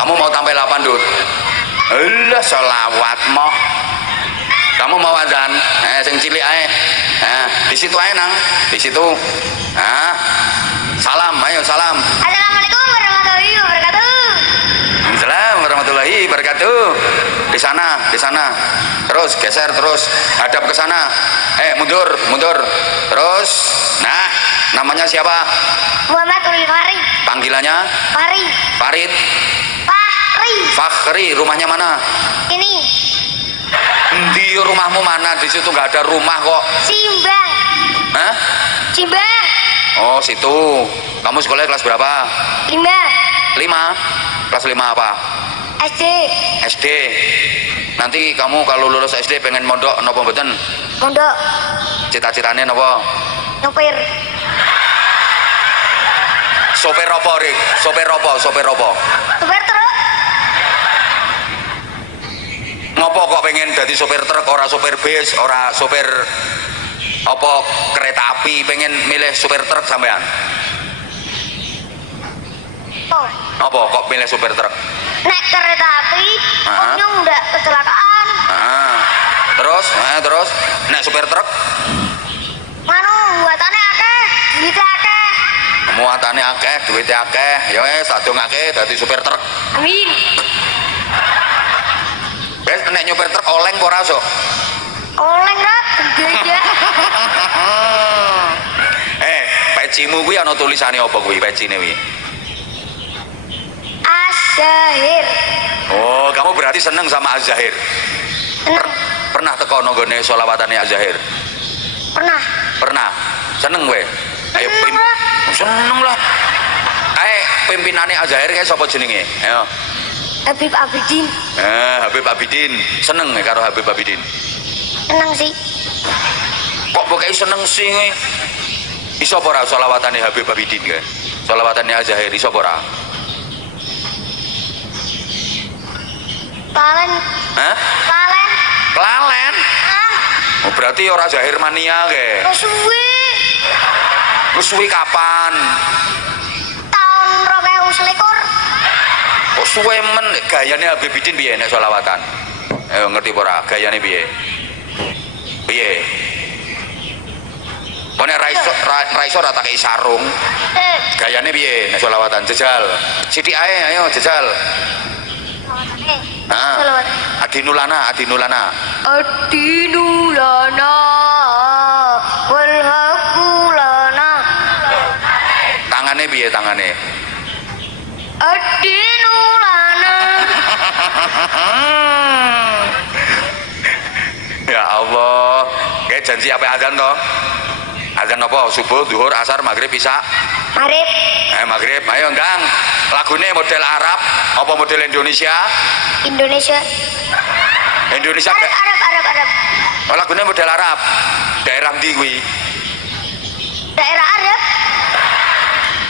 Kamu mau tampil apa, Dut? Alah selawat moh. Kamu mau azan? Sing cilik ae. Di situ ae nang, di situ. Salam, ayo salam. Assalamualaikum warahmatullahi wabarakatuh. Waalaikumsalam warahmatullahi wabarakatuh. Di sana, di sana. Terus geser terus, hadap ke sana. Mundur, mundur. Terus. Nah, namanya siapa? Muhammad Uli Fahri. Panggilannya? Fahri. Farid. Fahri. Fahri, rumahnya mana? Ini. Di rumahmu mana? Di situ nggak ada rumah kok. Cimbang. Hah? Cimbang. Oh, situ. Kamu sekolahnya kelas berapa? 5. 5. Kelas 5 apa? SD. SD. Nanti kamu kalau lulus SD pengen mondok nopo mboten? Mondok. Cita-citane nopo? Nyopir. Sopir apa, Rik? Sopir apa? Sopir apa? Sopir truk. Ngopo kok pengen jadi sopir truk, ora sopir bis, ora sopir apa kereta api, pengen milih sopir truk sampean? Oh. Apa kok milih sopir truk? Naik kereta api, untung nggak kecelakaan. Terus naik sopir truk? Manu buatannya akeh, duitnya akeh. Muatane akeh, duwite akeh. Ya wis sadongake dadi supir truk. Amin. Wis nek nyupir truk oleng apa ora sok? Oleng rak, gede. Pecimu kuwi ana tulisane apa kuwi pecine kuwi? Az-Zahir. Oh, kamu berarti seneng sama Az-Zahir. Pernah teko nggone sholawatane Az-Zahir? Pernah. Pernah. Seneng kowe? Ayo seneng lah. Pimpinane Az-Zahir kae sapa jenenge? Ayo. Habib Abidin. Habib Abidin. Seneng karo Habib Abidin? Seneng sih. Kok pokoke seneng sih kowe? Iso apa ora sholawatane Habib Abidin kae? Sholawatane Az-Zahir iso apa ora? Palen. Hah? Palen. Kelalen? Oh, berarti ora Zahir mania kae. Suwi. Wis suwi kapan? Tahun 2021. Kok suwe men gayane Habib Bidin piye nek sholawatan? Ayo ngerti apa ora? Gayane piye? Piye? Pone ra iso ra tak kei sarung. Gayane piye nek sholawatan? Jejal. Sithik ae ayo jejal. Adinulana, Adinulana. Adinulana wal haqulana. Tangane piye tangane? Adinulana. Ya Allah, kayak janji apa azan toh? Azan apa? Subuh, zuhur, asar, maghrib, isya. Maghrib. Maghrib, ayo Gang. Lagune model Arab, apa model Indonesia? Indonesia. Indonesia. Arab. Oh, lagune model Arab. Daerah ndi kuwi? Daerah Arab.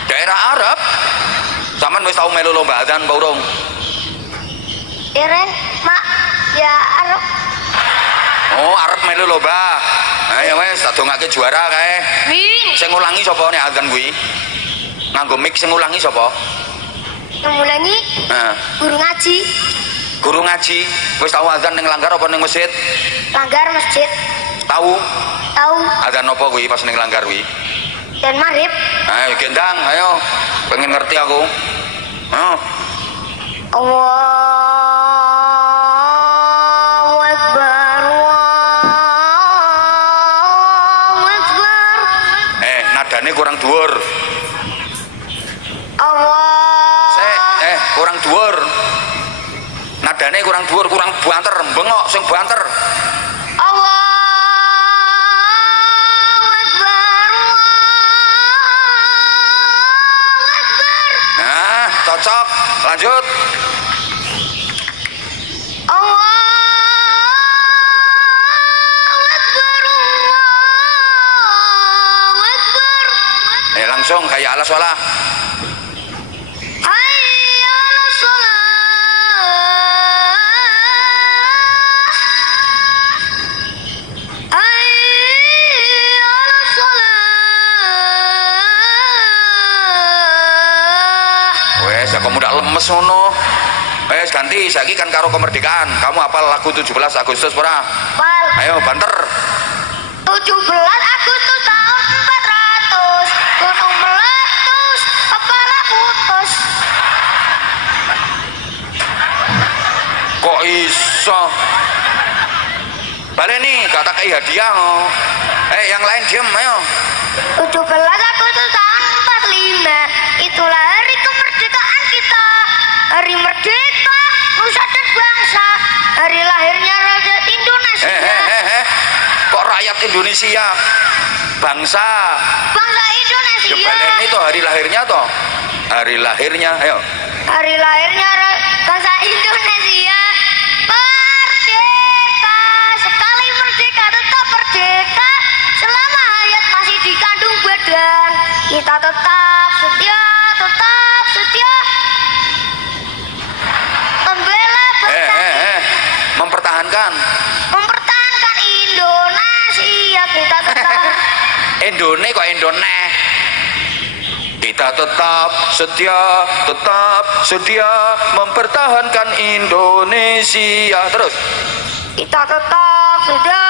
Daerah Arab. Saman wis tau melu lomba azan apa urung? Iren, Mak, ya Arab. Oh, Arab melu lomba. Ayo wis tak dongake juara kae. Min. Sing ngulangi sapa nek azan kuwi? Nganggo mic sing ngulangi sapa? Ngulangi. Guru ngaji. Guru ngaji. Wis tau azan ning langgar apa ning masjid? Langgar masjid. Tahu? Tahu. Azan apa kuwi pas ning langgar kuwi? Dan maghrib. Ayo gendang, ayo. Pengen ngerti aku. Allahu Akbar. Allahu Akbar. Nadane kurang dhuwur. Kurang dhuwur. Nadane kurang dhuwur, kurang banter, bengok sing banter. Allahu Akbar. Allahu Akbar. Nah, cocok. Lanjut. Allahu Akbar. Allahu Akbar. Langsung kayak ala sholah. Kamu udah lemes ngono. ganti saiki kan karo kemerdekaan. Kamu hafal lagu 17 Agustus ora? Hafal. Ayo banter. 17 Agustus tahun 400, gunung meletus, kepala putus. Kok iso? Baleni gak tak kei hadiah. Yang lain diem ayo. 17 Agustus tahun 45, itulah hari kemerdekaan kita. Hari merdeka, nusa dan bangsa. Hari lahirnya rakyat Indonesia. Kok rakyat Indonesia? Bangsa. Bangsa Indonesia. Baleni toh hari lahirnya toh. Hari lahirnya, ayo. Hari lahirnya bangsa Indonesia. Merdeka, sekali merdeka tetap merdeka. Selama hayat masih dikandung badan, kita tetap setia, tetap setia. Membela bangsa. Mempertahankan Indonesia, kita tetap. Indonesia kok Indonesia. Kita tetap setia mempertahankan Indonesia. Terus. Kita tetap setia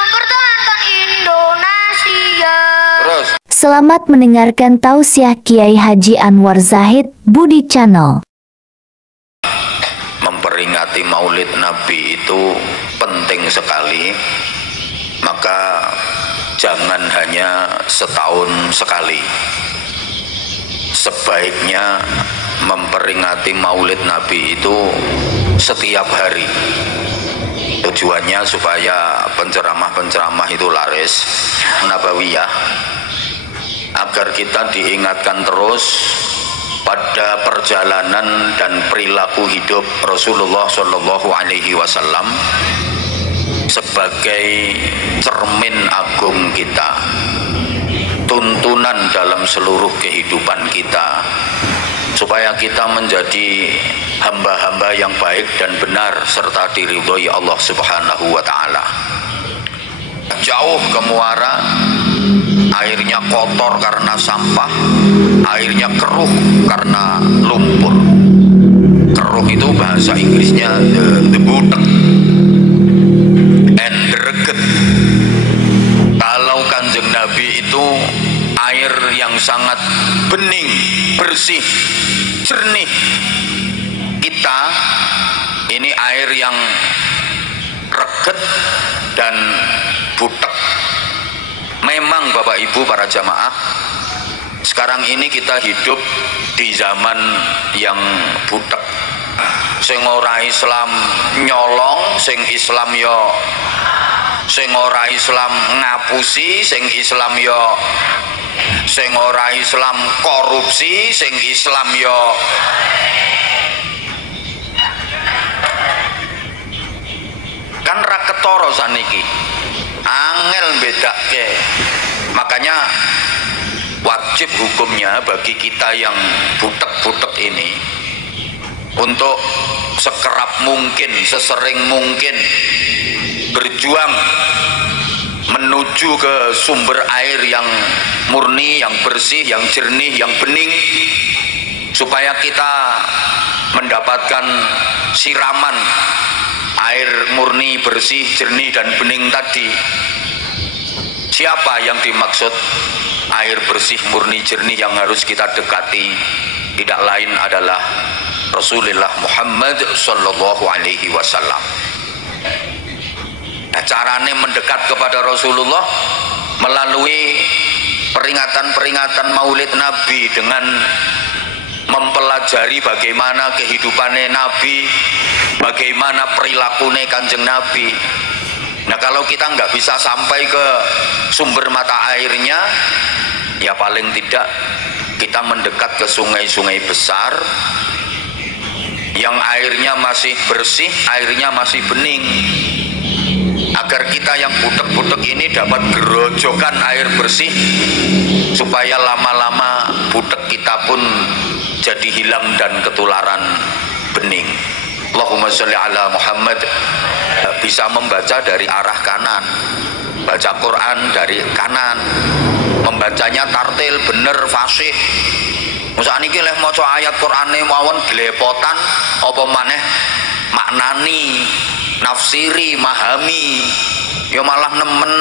mempertahankan Indonesia. Terus. Selamat mendengarkan tausiah Kiai Haji Anwar Zahid, Budi Channel. Memperingati Maulid Nabi itu penting sekali. Maka jangan hanya setahun sekali. Sebaiknya memperingati Maulid Nabi itu setiap hari. Tujuannya supaya penceramah-penceramah itu laris, nabawiyah, agar kita diingatkan terus pada perjalanan dan perilaku hidup Rasulullah Shallallahu Alaihi Wasallam sebagai cermin agung kita, tuntunan dalam seluruh kehidupan kita, supaya kita menjadi hamba-hamba yang baik dan benar serta diridhoi Allah Subhanahu wa Ta'ala. Jauh ke muara, airnya kotor karena sampah, airnya keruh karena lumpur. Keruh itu bahasa Inggrisnya the butek, and greget. Kalau Kanjeng Nabi itu air yang sangat bening, bersih, jernih. Kita ini air yang reget dan butek. Memang Bapak Ibu para jamaah, sekarang ini kita hidup di zaman yang butek. Sing ora Islam nyolong, sing Islam yo, sing ora Islam ngapusi, sing Islam yo, sing ora Islam korupsi, sing Islam yo. Kan ra ketara saniki. Angel bedake. Makanya wajib hukumnya bagi kita yang butek-butek ini untuk sekerap mungkin, sesering mungkin berjuang menuju ke sumber air yang murni, yang bersih, yang jernih, yang bening, supaya kita mendapatkan siraman air murni, bersih, jernih dan bening tadi. Siapa yang dimaksud air bersih, murni, jernih yang harus kita dekati? Tidak lain adalah Rasulullah Muhammad Sallallahu Alaihi Wasallam. Nah, caranya mendekat kepada Rasulullah melalui peringatan-peringatan Maulid Nabi dengan mempelajari bagaimana kehidupannya Nabi, bagaimana perilakunya Kanjeng Nabi. Nah, kalau kita nggak bisa sampai ke sumber mata airnya, ya paling tidak kita mendekat ke sungai-sungai besar yang airnya masih bersih, airnya masih bening, agar kita yang butek-butek ini dapat gerojokan air bersih, supaya lama-lama butek kita pun jadi hilang dan ketularan bening. Allahumma sholli ala Muhammad. Bisa membaca dari arah kanan, baca Quran dari kanan, membacanya tartil, bener, fasih. Sakniki leh maca ayat Qur'ane mawon glepotan apa maneh maknani, nafsiri, mahami, ya malah nemen.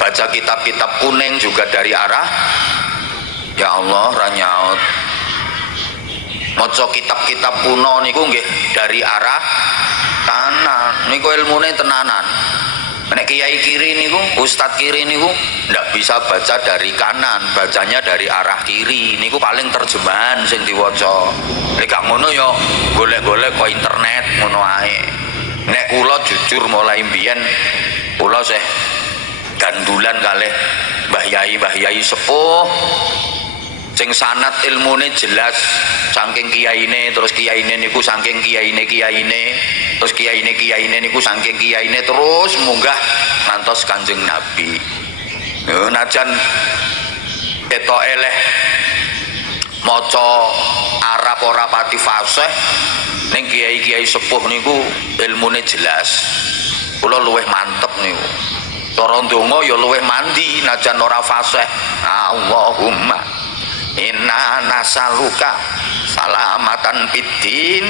Baca kitab-kitab kuning juga dari arah ya Allah ra nyaut. Maca kitab-kitab kuno niku nggih dari arah kanan. Niku ilmune tenanan. Nek kiai kiri niku, ustadz kiri niku ndak bisa baca dari kanan, bacanya dari arah kiri. Niku paling terjemahan sing diwaca. Nek gak ngono ya golek-golek kok internet ngono ae. Nek kula jujur mulai mbiyen kula sih gandulan kalih Mbah Yai sepuh sing sanad ilmune jelas saking kiyaine, terus kiyaine niku saking kiyaine terus kiyaine niku saking kiyaine terus munggah ngantos Kanjeng Nabi. Najan ketoke leh maca Arab ora pati fasih ning kiai-kiai sepuh niku ilmune jelas. Kula luwih mantep niku. Cara ndonga ya luwih mandi najan ora fasih. Allahumma inna nasaluka salamatan fiddin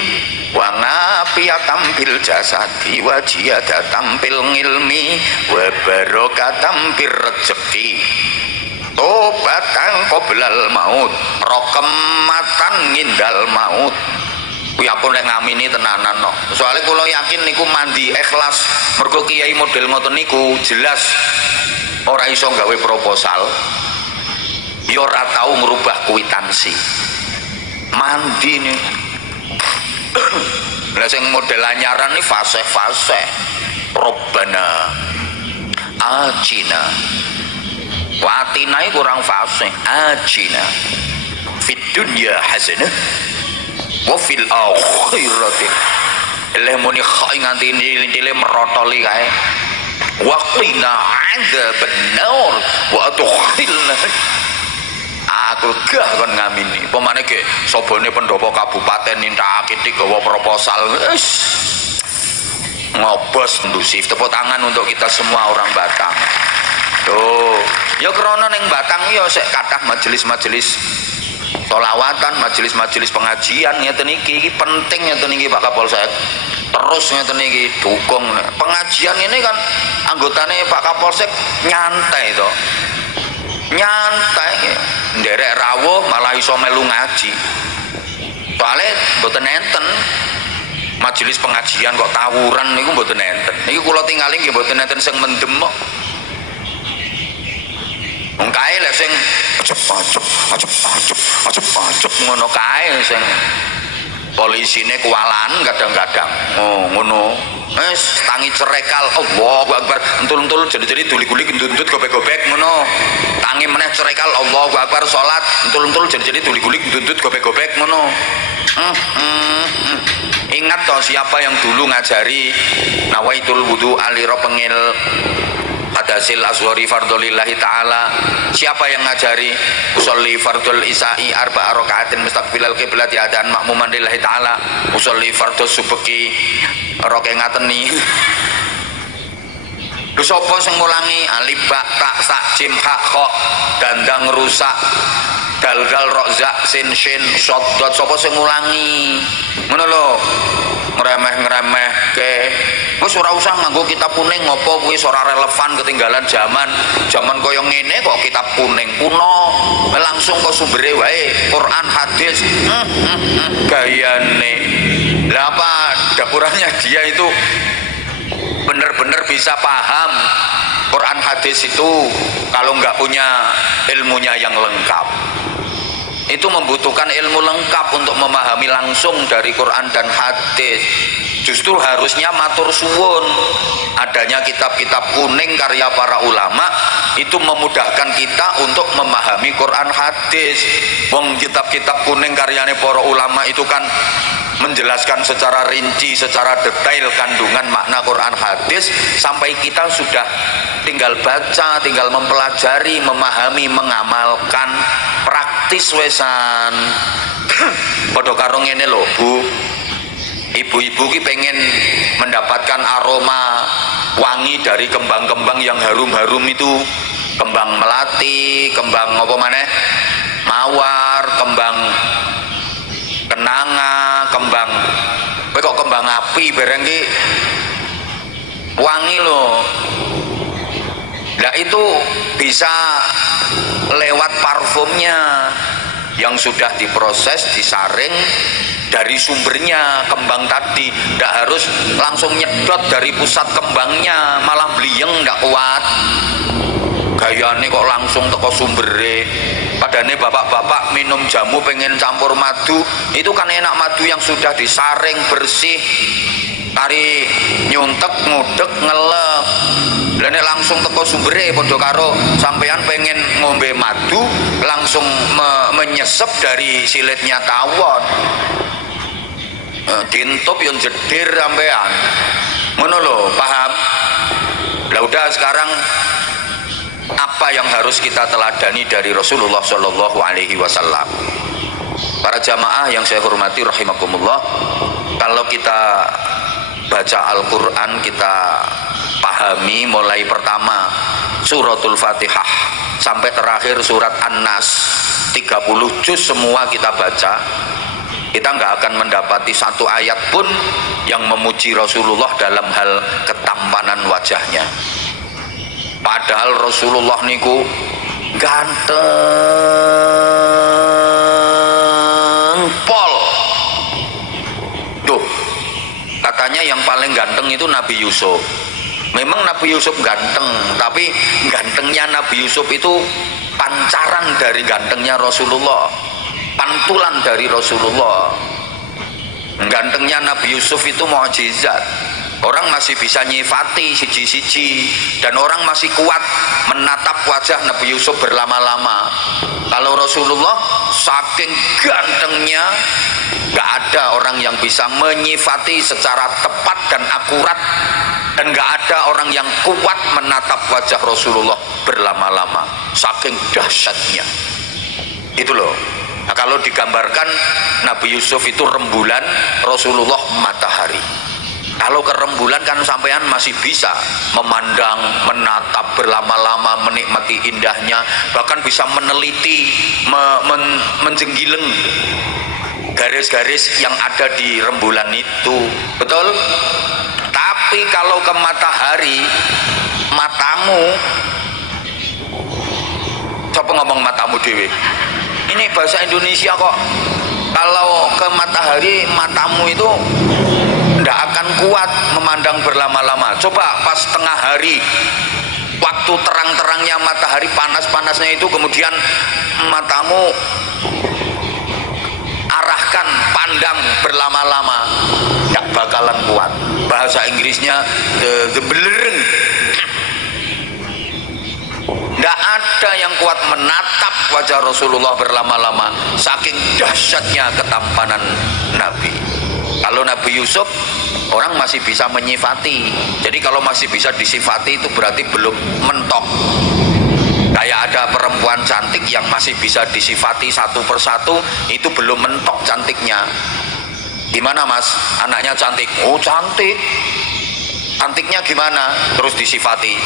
wa ngafiyatan fil jasadi wa jiyadatan fil ilmi wa barokatan fir rezeki tobatan qoblal maut rokematan ngindal maut. Kuwi aku nek ngamini tenanan no. Soale kula yakin niku mandi ikhlas. Mergo kiai model ngoten niku jelas ora iso gawe proposal. Ya ora tau merubah kwitansi. Mandi nih. Lah sing model anyaran nih fasih-fasih. Robbana ajina. Watinai kurang fasih. Ajina. Fid dunya hasanah wa fil akhirati. Eleh muni khai nganti nilai merotoli kae. Wa qina 'adzaban nar wa adkhilna. Aku gah kon ngamini. Pemane ge sobone pendopo kabupaten nintakake gawa proposal. Wis ngobos kondusif. Tepuk tangan untuk kita semua orang Batang. Tuh, ya krana ning Batang ya sik kathah majelis-majelis sholawatan, majelis-majelis pengajian ngeten iki penting ngeten iki Pak Kapolsek. Terus ngeten iki dukung. Pengajian ini kan anggotane Pak Kapolsek nyantai to. Nyantai nderek rawuh malah iso melu ngaji. Soale mboten enten majelis pengajian kok tawuran niku mboten enten. Niki kula tingali nggih mboten enten sing mendem kok. Wong kae lek sing acep ngono kae sing polisine kualan kadang-kadang. Oh, ngono. Wis tangi cerekal Allahu Akbar. Entul-entul jadi duli-guli gendut gobek-gobek ngono. Tangi meneh cerekal Allahu Akbar salat. Entul-entul jadi duli-guli gendut gobek-gobek ngono. Ingat toh siapa yang dulu ngajari nawaitul wudu aliro pengil Adasil aswari fardolillahi ta'ala. Siapa yang ngajari usolli fardul isai arba'a raka'atin mustaqbilal qiblat adaan makmuman lillahi ta'ala. Usolli fardul subeki roke ngateni. Lho sapa sing mulangi alif ba ta sa jim ha kha dandang rusak dal dal ro za sin shin shad dot sapa sing mulangi ngono lho ngremeh-ngremeh ke wis ora usah nganggo kitab kuning ngopo kuwi ora relevan ketinggalan zaman koyo ngene kok kitab kuning kuno langsung ke sumbere wae Quran hadis gayane lah apa dapurannya dia itu benar-benar bisa paham Quran hadis itu kalau nggak punya ilmunya yang lengkap. Itu membutuhkan ilmu lengkap untuk memahami langsung dari Quran dan hadis. Justru harusnya matur suwun adanya kitab-kitab kuning karya para ulama itu memudahkan kita untuk memahami Quran hadis. Wong kitab-kitab kuning karyanya para ulama itu kan menjelaskan secara rinci, secara detail kandungan makna Quran hadis sampai kita sudah tinggal baca, tinggal mempelajari, memahami, mengamalkan, praktis wesan. Padha karo ngene lho, Bu. Ibu-ibu ki pengen mendapatkan aroma wangi dari kembang-kembang yang harum-harum itu, kembang melati, kembang apa maneh? mawar, kembang kenanga, kembang kok kembang api bareng ki wangi loh. Nah itu bisa lewat parfumnya yang sudah diproses, disaring dari sumbernya kembang tadi. Tidak harus langsung nyedot dari pusat kembangnya, malah bliyeng tidak kuat. Gayane kok langsung teko sumbere. Padahal bapak-bapak minum jamu pengen campur madu, itu kan enak madu yang sudah disaring bersih, kari nyuntek ngudek ngelek. Lene langsung teko sumbere padha karo sampean pengen ngombe madu langsung menyesep dari silitnya tawon. Dintup yang jedir sampean. Ngono lho, paham? Lah udah sekarang apa yang harus kita teladani dari Rasulullah Shallallahu Alaihi Wasallam? Para jamaah yang saya hormati rahimakumullah, kalau kita baca Al-Quran, kita pahami mulai pertama suratul Fatihah sampai terakhir surat An-Nas 30 juz semua kita baca, kita nggak akan mendapati satu ayat pun yang memuji Rasulullah dalam hal ketampanan wajahnya. Padahal Rasulullah niku ganteng pol. Duh, katanya yang paling ganteng itu Nabi Yusuf. Memang Nabi Yusuf ganteng, tapi gantengnya Nabi Yusuf itu pancaran dari gantengnya Rasulullah, pantulan dari Rasulullah. Gantengnya Nabi Yusuf itu mukjizat. Orang masih bisa nyifati siji-siji, dan orang masih kuat menatap wajah Nabi Yusuf berlama-lama. Kalau Rasulullah saking gantengnya, gak ada orang yang bisa menyifati secara tepat dan akurat, dan gak ada orang yang kuat menatap wajah Rasulullah berlama-lama, saking dahsyatnya. Itu loh. Nah, kalau digambarkan Nabi Yusuf itu rembulan, Rasulullah matahari. Kalau ke rembulan kan sampean masih bisa memandang, menatap berlama-lama, menikmati indahnya, bahkan bisa meneliti, menjenggileng garis-garis yang ada di rembulan itu. Betul? Tapi kalau ke matahari, matamu, coba ngomong matamu dewe. Ini bahasa Indonesia kok. Kalau ke matahari, matamu itu tidak akan kuat memandang berlama-lama. Coba pas tengah hari, waktu terang-terangnya matahari, panas-panasnya itu, kemudian matamu arahkan, pandang berlama-lama, tidak bakalan kuat. Bahasa Inggrisnya the blurring. Tidak ada yang kuat menatap wajah Rasulullah berlama-lama, saking dahsyatnya ketampanan Nabi. Kalau Nabi Yusuf, orang masih bisa menyifati. Jadi kalau masih bisa disifati itu berarti belum mentok. Kayak ada perempuan cantik yang masih bisa disifati satu persatu, itu belum mentok cantiknya. Gimana mas? Anaknya cantik? Oh cantik. Cantiknya gimana? Terus disifati.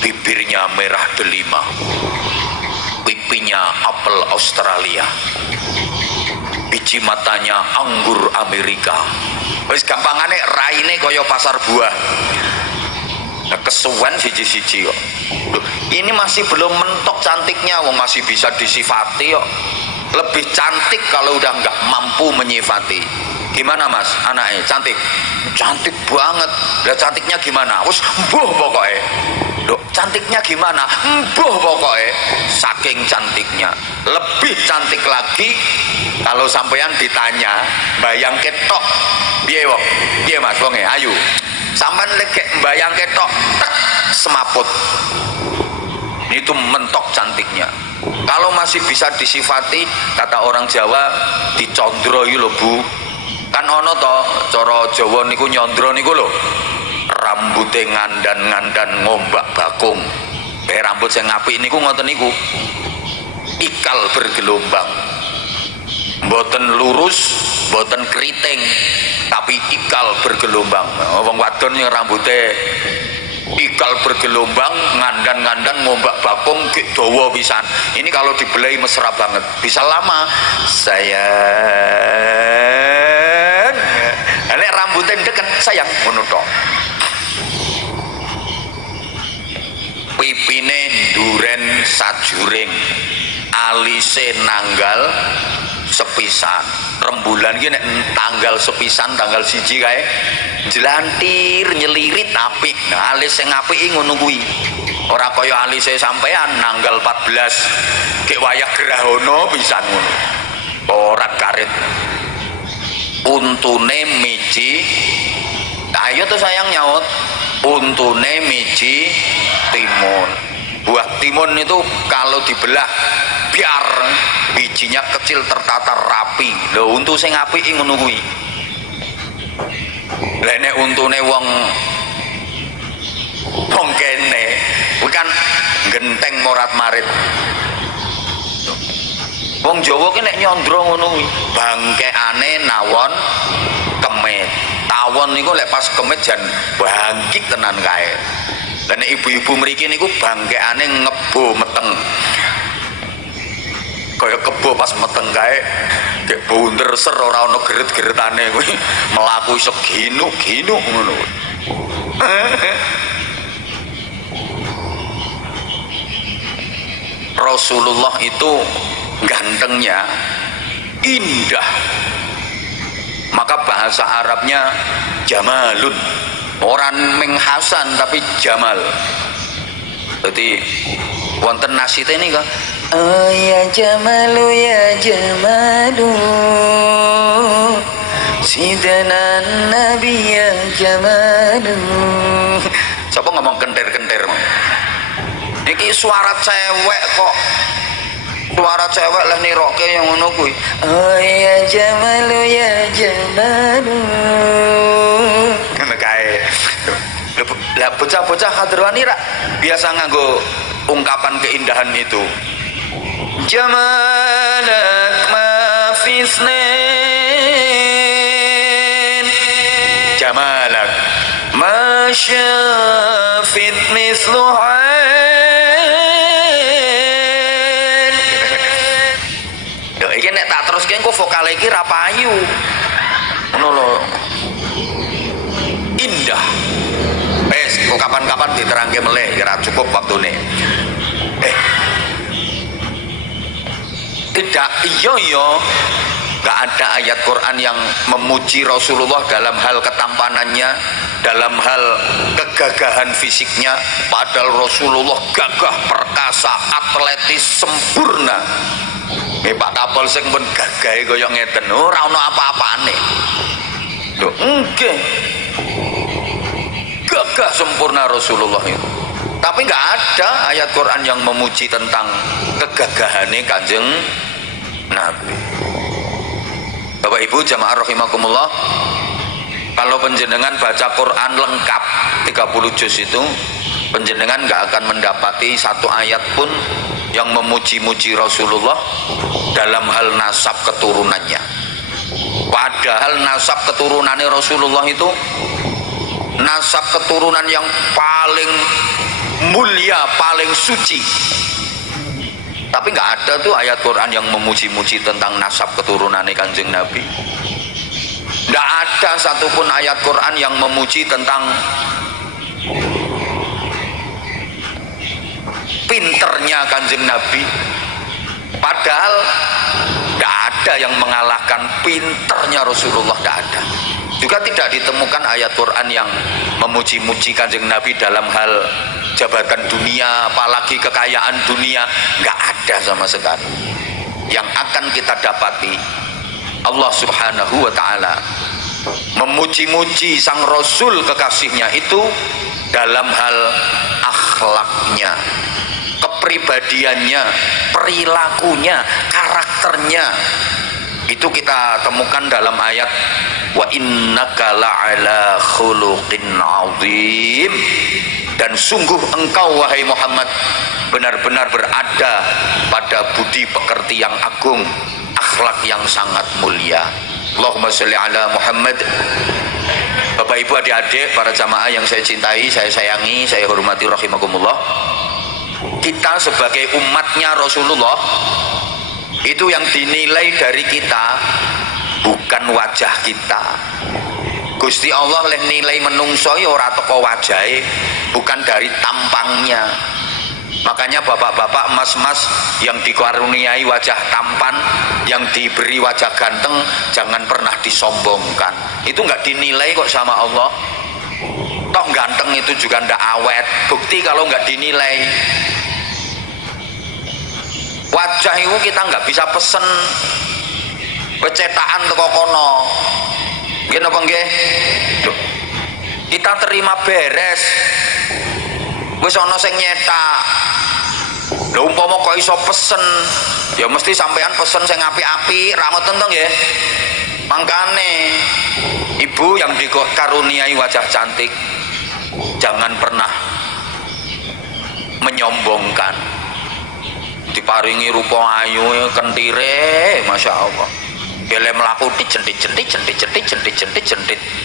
Bibirnya merah delima, pipinya apel Australia, biji matanya anggur Amerika. Wis gampangane raine kaya pasar buah. Kesuwen siji-siji kok. Loh, ini masih belum mentok cantiknya, wong masih bisa disifati kok. Lebih cantik kalau udah nggak mampu menyifati. Gimana mas? Anaknya cantik? Cantik banget. Lah cantiknya gimana? Wes mbuh pokoknya. Loh, cantiknya gimana? Mbuh pokoknya. Saking cantiknya. Lebih cantik lagi kalau sampean ditanya, bayang ketok piye wong? Piye mas wonge? Ayo. Sampean lek bayang ketok tek semaput. Itu mentok cantiknya. Kalau masih bisa disifati, kata orang Jawa, dicondro iki lho Bu. Kan ono to cara Jawa niku nyondro niku lho. Rambute ngandan-ngandan ngombak bakung. Rambut sing apik niku ngoten niku. Ikal bergelombang. Mboten lurus, mboten keriting, tapi ikal bergelombang. Wong wadon yang rambute ikal bergelombang, ngandan-ngandan ngombak bakung gek dawa pisan. Ini kalau dibelai mesra banget, bisa lama. Sayang, nek rambutnya deket sayang ngono tok. Pipine duren sajuring, alise nanggal sepisan. Rembulan ki nek tanggal sepisan, tanggal 1 kae jelantir nyelirit apik. Nah, alis sing apiki ngono kuwi. Ora kaya alise sampean nanggal 14 gek wayah grahana pisan ngono. Ora karet. Untune miji. Ayo tuh sayang nyaut. Untune miji timun. Buah timun itu kalau dibelah biar bijinya kecil tertata rapi. Lho untu sing apik ngono kuwi. Lah nek untune wong kene kuwi kan genteng morat-marit. Wong Jawa ki nek nyandra ngono kuwi, bangkekane nawon kemit. Tawon niku lek pas kemit jan bangkit tenan kae. Lah nek ibu-ibu mriki niku bangkekane ngebo meteng. Kaya kebo pas meteng kae gek bunder ser ora ana geret-geretane kuwi mlaku iso ginu-ginu ngono. Rasulullah itu gantengnya indah, maka bahasa Arabnya jamalun, orang menghasan tapi jamal. Jadi wonten nasite ini kan, oh ya jamalu ya jamalu sidana nabi ya jamalu. Siapa ngomong kenter-kenter? Iki suara cewek kok. Suara cewek lah niroke yang ngono kuwi. Oh ya jamalu ya jamalu. Ngono kae. Lah bocah-bocah hadrani ra biasa nganggo ungkapan keindahan itu. Jamalak ma fisnin. Jamalak ma syafit misluha. Kok vokal iki ra payu. Ngono lho. Indah. Wes, kok kapan-kapan diterangke meleh, kira cukup waktune. Tidak, iya. Gak ada ayat Quran yang memuji Rasulullah dalam hal ketampanannya, dalam hal kegagahan fisiknya. Padahal Rasulullah gagah, perkasa, atletis, sempurna. Pak Kapolsek pun gagahe kaya ngeten, ora ana apa-apane. Lho, nggih. Gagah sempurna Rasulullah itu. Tapi nggak ada ayat Quran yang memuji tentang kegagahane Kanjeng Nabi. Bapak Ibu jamaah rahimakumullah, kalau penjenengan baca Quran lengkap 30 juz itu, penjenengan nggak akan mendapati satu ayat pun yang memuji-muji Rasulullah dalam hal nasab keturunannya. Padahal nasab keturunannya Rasulullah itu nasab keturunan yang paling mulia, paling suci. Tapi nggak ada tuh ayat Quran yang memuji-muji tentang nasab keturunannya Kanjeng Nabi. Nggak ada satupun ayat Quran yang memuji tentang pinternya Kanjeng Nabi. Padahal tidak ada yang mengalahkan pinternya Rasulullah, tidak ada. Juga tidak ditemukan ayat Quran yang memuji-muji Kanjeng Nabi dalam hal jabatan dunia, apalagi kekayaan dunia, nggak ada sama sekali. Yang akan kita dapati, Allah Subhanahu wa Ta'ala memuji-muji sang Rasul kekasihnya itu dalam hal akhlaknya, kepribadiannya, perilakunya, karakternya. Itu kita temukan dalam ayat wa innaka la'ala khuluqin azim, dan sungguh engkau wahai Muhammad benar-benar berada pada budi pekerti yang agung, akhlak yang sangat mulia. Allahumma sholli ala Muhammad. Bapak Ibu adik-adik para jamaah yang saya cintai, saya sayangi, saya hormati rahimakumullah. Kita sebagai umatnya Rasulullah itu yang dinilai dari kita bukan wajah kita. Gusti Allah leh nilai menungso ya ora teko wajahe, bukan dari tampangnya. Makanya bapak-bapak, mas-mas yang dikaruniai wajah tampan, yang diberi wajah ganteng, jangan pernah disombongkan. Itu nggak dinilai kok sama Allah. Toh ganteng itu juga ndak awet. Bukti kalau nggak dinilai. Wajah itu kita nggak bisa pesen pecetakan teko kono. Nggih napa nggih? Kita terima beres. Wis ana sing nyetak. Lha umpama kok iso pesen, ya mesti sampean pesen sing apik-apik, ra ngoten to nggih. Mangkane ibu yang dikaruniai wajah cantik, jangan pernah menyombongkan. Diparingi rupa ayu kentire, masya Allah. Bele melaku dijentit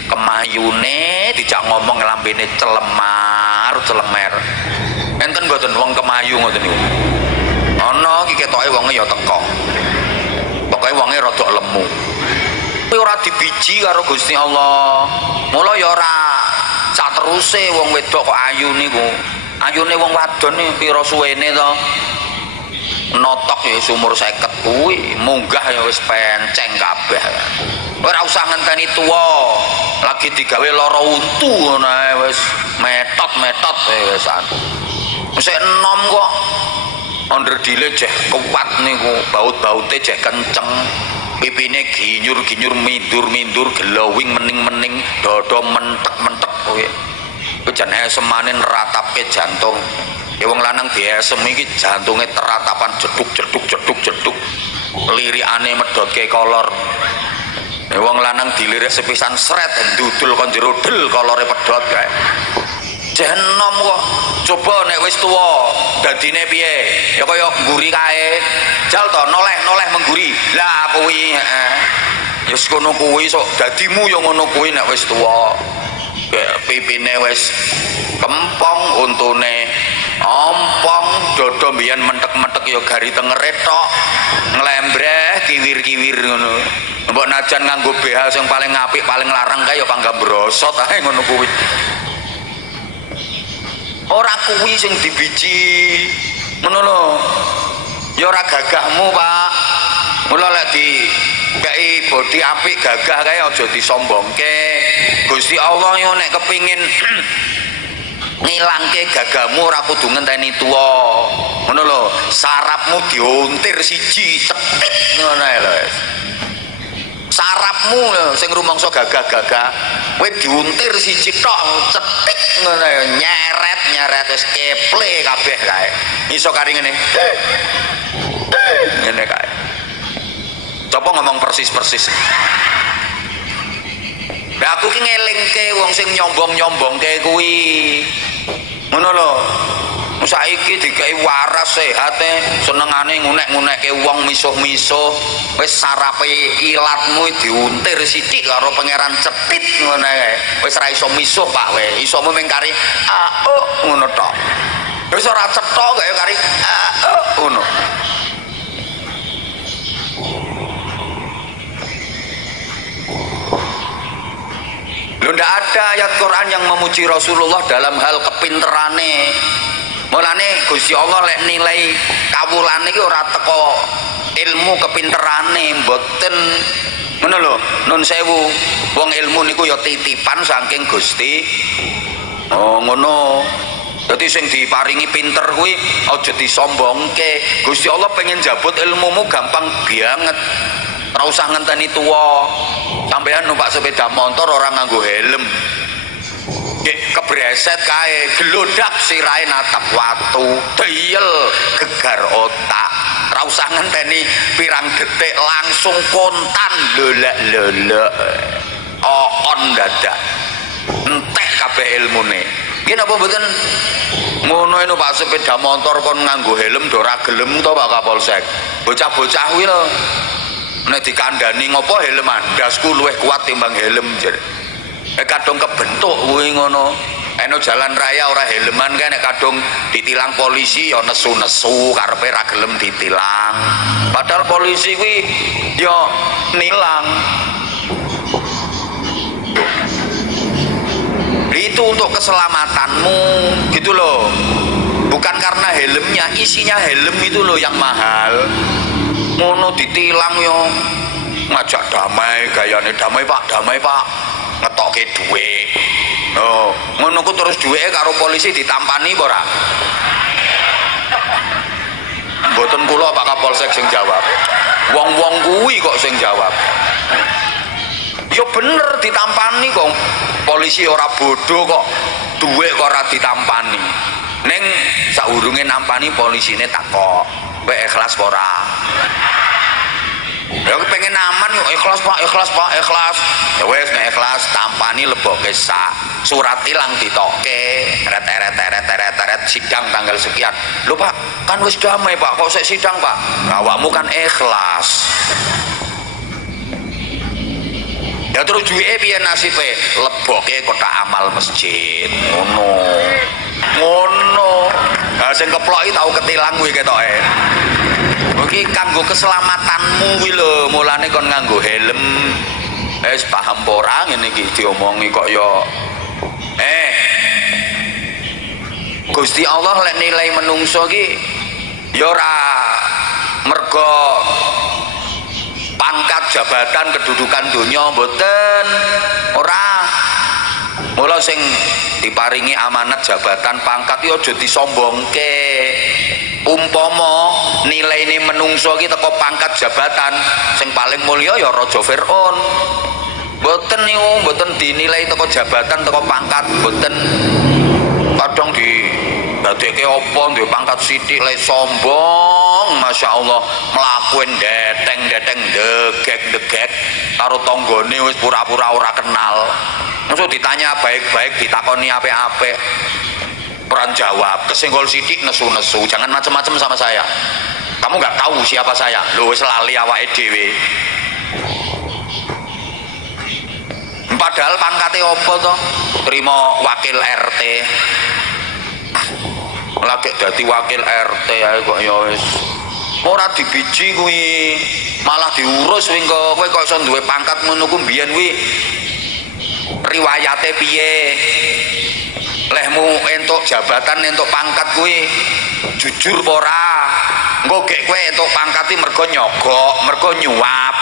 kemayune dijak ngomong lambene celemer. Enten mboten wong kemayu ngoten niku. Ana iki ketoke wonge ya teko. Pokoke wonge rada lemu. Kuwi ora dibiji karo Gusti Allah. Mula ya ora sak teruse wong wedok kok ayu niku. Ayune wong wadon iki pira suwene to? Notok ya umur 50 kuwi, munggah ya wis penceng kabeh. Ora usah ngenteni tuwa, lagi digawe lara untu ngono ae wis metot wisan. Wis enom kok. Onderdile jeh kuat niku, baut-baute jeh kenceng. Pipine ginyur-ginyur mindur-mindur, glowing mening-mening, dada mentek-mentek kuwi. Jan esemane neratapke jantung. Ya wong lanang diesem iki jantunge teratapan jeduk. Lirikane medhotke kolor. Ya wong lanang dilirik sepisan sret ndudul kon jero del kolore pedhot kae. Jenom kok. Coba nek wis tuwa dadine piye? Ya kaya ngguri kae. Jal to noleh mengguri. Lah kuwi heeh. Ya ngono kuwi sok dadimu ya ngono kuwi nek wis tuwa. Pipine wis kempong, untune ompong, dodo mbiyen mentek-mentek ya gari tengere tok, nglembreh kiwir-kiwir ngono. Mbok najan nganggo BH sing paling apik, paling larang kae ya pangga brosot ae ngono kuwi. Ora kuwi sing dibiji. Ngono lho. Ya ora gagahmu, Pak. Mula lek kei bodi apik gagah kae aja disombongke. Gusti Allah yo nek kepingin ngilangke gagahmu ora kudu ngenteni tuwa. Ngono lho, sarapmu diuntir siji cetik ngono ae lho. Sarapmu lho sing rumangsa gagah-gagah, kowe diuntir siji tok cetik ngono ae, nyeret wis keple kabeh kae. Iso kari ngene. Ngene kae. Coba ngomong persis. Lah aku ki ngelingke wong sing nyombong-nyombongke kuwi. Ngono lho. Saiki dikai waras sehate, senengane ngunek-ngunekke wong misuh-misuh, wis sarape ilatmu diuntir sithik karo pangeran cetit ngono ae. Wis ora iso misuh Pak we. Isomu mung kari ngono tok. Wis ora cetha kaya kari ngono. Lho ndak ada ayat Quran yang memuji Rasulullah dalam hal kepinterane. Mulane Gusti Allah lek nilai kawulane iki ora teko ilmu kepinterane, mboten ngono lho. Nun sewu, wong ilmu niku ya titipan saking Gusti. Oh ngono. Dadi sing diparingi pinter kuwi aja disombongke. Gusti Allah pengen jabut ilmumu gampang banget. Ora usah ngenteni tuwa. Sampeyan numpak sepeda motor ora nganggo helm. Kebreset kae, gelodak sirahe natap watu, deyel gegar otak. Ora usah ngenteni pirang detik langsung kontan lolak-lolak. On dadak. Entek kabeh ilmune. Iki napa mboten ngono numpak sepeda motor kon nganggo helm do ora gelem to Pak Kapolsek. Bocah-bocah kuwi lho. Nek dikandani ngopo helm andasku luwih kuat timbang helm jare. Kadung kebentuk kuwi ngono. Eno jalan raya ora helman kan nek kadung ditilang polisi ya nesu-nesu karepe ra gelem ditilang. Padahal polisi kuwi ya nilang. Itu untuk keselamatanmu gitu loh. Bukan karena helmnya, isinya helm itu loh yang mahal. Ngono ditilang yo ngajak damai, gayane damai Pak, ngetoke duit. Oh, ngono ku terus duweke karo polisi ditampani apa ora? Mboten kula Pak Kapolsek sing jawab. Wong-wong kuwi kok sing jawab. Ya bener ditampani kok. Polisi ora bodoh kok. Duit kok ora ditampani. Ning saurunge nampani polisine takok, "Kowe ikhlas apa ora?" Ya pengen aman yuk, ikhlas Pak, ikhlas. Ya wes nek ikhlas tampani leboke sak. Surat tilang ditoke, teret sidang tanggal sekian. Lho Pak, kan wis damai Pak, kok sik sidang Pak? Awakmu kan ikhlas. Ya terus duwike piye nasibe? Leboke kotak amal masjid. Ngono. Lah sing keploki tau ketilang kuwi ketoke. Iki kanggo keselamatanmu kuwi lho, mulane kon nganggo helm. Wis paham ora ngene iki diomongi kok ya Gusti Allah lek nilai menungso ki ya ora mergo pangkat jabatan kedudukan dunia mboten ora. Mula sing diparingi amanat jabatan pangkat ya aja disombongke. Umpama nilai ini menungso ki teko pangkat jabatan sing paling mulya ya Raja Fir'aun. Mboten niku mboten dinilai teko jabatan teko pangkat mboten. Kadang di dadekke apa duwe pangkat sithik le sombong, masyaallah mlakuin deteng-deteng degek-degek karo tanggane wis pura-pura ora kenal. Mesti ditanya baik-baik, ditakoni apik-apik. Peran jawab, kesenggol sidik nesu-nesu, jangan macam-macam sama saya. Kamu nggak tahu siapa saya, lho wis lali awake dhewe. Padahal pangkate apa to? Terima wakil RT. Lagi dadi wakil RT ae kok ya wis. Ora dibiji kuwi, malah diurus kuwi kok kowe kok iso duwe pangkat ngono ku mbiyen kuwi. Riwayate piye? Lehmu entuk jabatan entuk pangkat kuwi jujur apa ora? Engko gek kowe entuk pangkat iki mergo nyogok, mergo nyuap.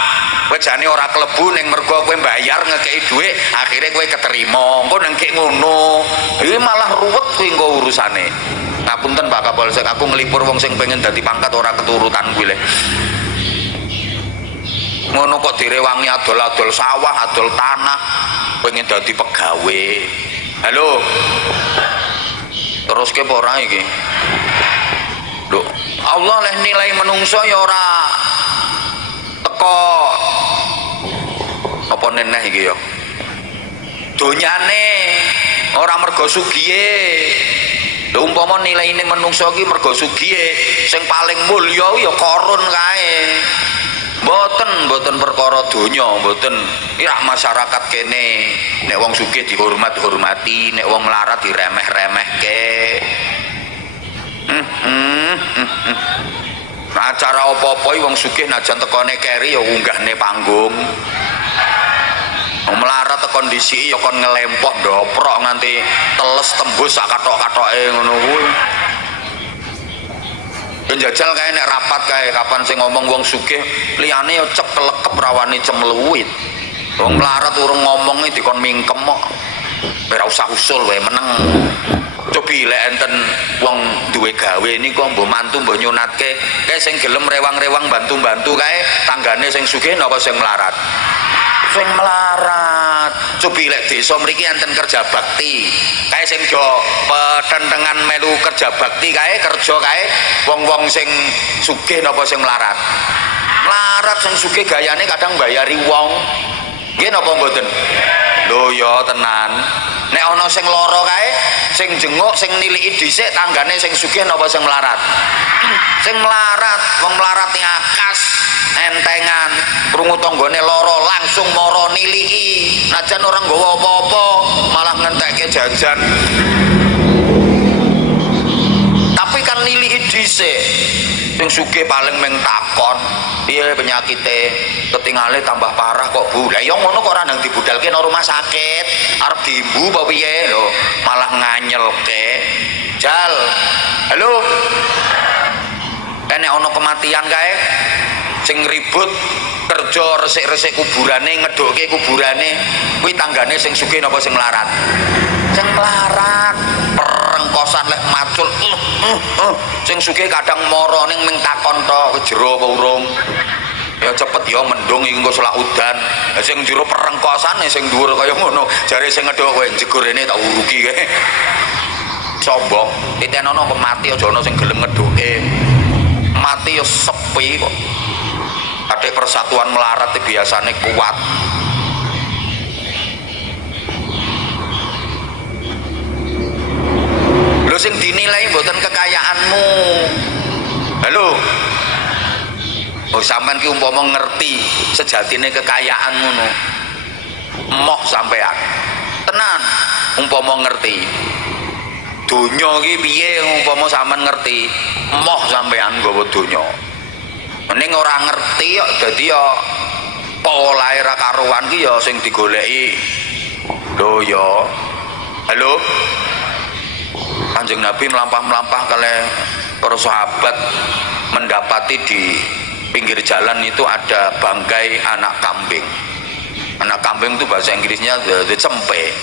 Kowe jane ora klebu ning mergo kowe mbayar ngekeki dhuwit, akhire kowe keterima. Engko nang gek ngono. Iki malah ruwet kuwi engko urusane. Ngapunten Pak Kapolsek, aku nglipur wong sing pengen dadi pangkat ora keturutan kuwi le. Ngono kok direwangi adol-adol sawah, adol tanah, pengen dadi pegawe. Halo. Terus ke ora iki? Lho, Allah leh nilai menungso ya ora teko apa neneh iki ya. Donyane ora mergo sugihe. Lho umpama nilai ini menungso iki mergo sugihe, sing paling mulya ya korun kae. Mboten perkara donya, mboten. Irak masyarakat kene nek wong sugih dihormati, nek wong melarat diremeh-remehke. Acara apa-apa wong sugih najan tekone keri ya unggahne panggung. Wong melarat tekon dhisiki ya kon ngelempoh ndoprok nganti teles tembus sak kathok-kathoke ngono kuwi. Penjajal kae nek rapat kae kapan sing ngomong wong sugih liyane ya cep kelekep rawane cemluwit. Wong melarat urung ngomong dikon mingkem kok. Ora usah usul wae meneng. Cobi lek enten wong duwe gawe niku mbok mantu mbok nyunatke kae sing gelem rewang-rewang bantu-bantu kae tanggane sing sugih napa sing melarat. Sing melarat. Cobi lek desa mriki enten kerja bakti. Kae sing do petentengan melu kerja bakti kae kerja kae wong-wong sing sugih napa sing melarat. Melarat sing sugih gayane kadang bayari wong. Nggih napa mboten? Lho ya tenan. Nek ana sing lara kae, sing jenguk, sing niliki dhisik tanggane sing sugih napa sing melarat? Sing melarat, wong melarat akas entengan, krungu tanggane lara langsung mara niliki. Najan ora nggawa apa-apa, jajan. Tapi kan nilihi dhisik. Sing sugih paling mung takon, piye penyakite? Ketingale tambah parah kok, Bu. Lah ya ngono kok ora nang dibudalke nang rumah sakit. Arep diimbu apa piye? Lho, malah nganyelke. Jal. Halo. Nek ana kematian kae sing ribut kerja resik-resik kuburane, ngedokke kuburane, kuwi tanggane sing sugih napa sing melarat? Sing melarat. Perengkosan lek macul. Sing sugih kadang mara ning ming takon tok jero apa urung. Ya cepet ya mendung iki engko selak udan. Sing jero perengkosane sing dhuwur kaya ngono. Jare sing ngedok kowe jegur rene tak urugi kae. Sombong. Ditenono mati aja ana sing gelem ngedoke. Mati ya sepi kok. Adik persatuan melarat biasanya kuat. Lho sing dinilai mboten kekayaanmu. Halo. Oh sampean ki umpama ngerti sejatine kekayaan ngono. Moh sampean. Tenan umpama ngerti. Donya iki piye umpama sampean ngerti. Moh sampean nggawa donya. Ning ora ngerti kok dadi ya polahe ra karuan ki ya sing digoleki. Lho ya. Halo. Kanjeng Nabi melampah-melampah kali para sahabat mendapati di pinggir jalan itu ada bangkai anak kambing. Anak kambing itu bahasa Inggrisnya the cempe.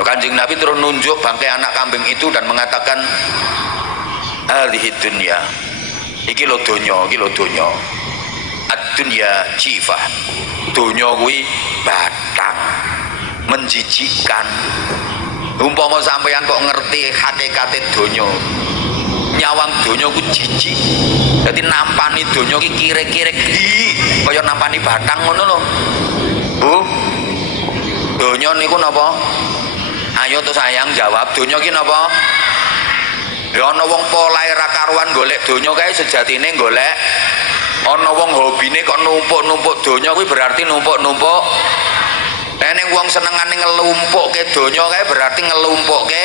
Kanjeng Nabi terus nunjuk bangkai anak kambing itu dan mengatakan hadhihi dunya. Iki lho donya, iki lho donya. Ad-dunya jifah. Donya kuwi batang, menjijikkan. Umpama sampeyan kok ngerti hakikate donya. Nyawang donya ku jijik. Dadi nampani donya ki kire-kire kaya nampani batang ngono lho. Bu. Donya niku napa? Ayo to sayang jawab, donya ki napa? Ya ana wong polahe ra karuan golek donya kae sejatine golek ana wong hobine kok numpuk-numpuk donya kuwi berarti numpuk-numpuk. Ning wong senengane ngelumpukke donya kae berarti ngelumpukke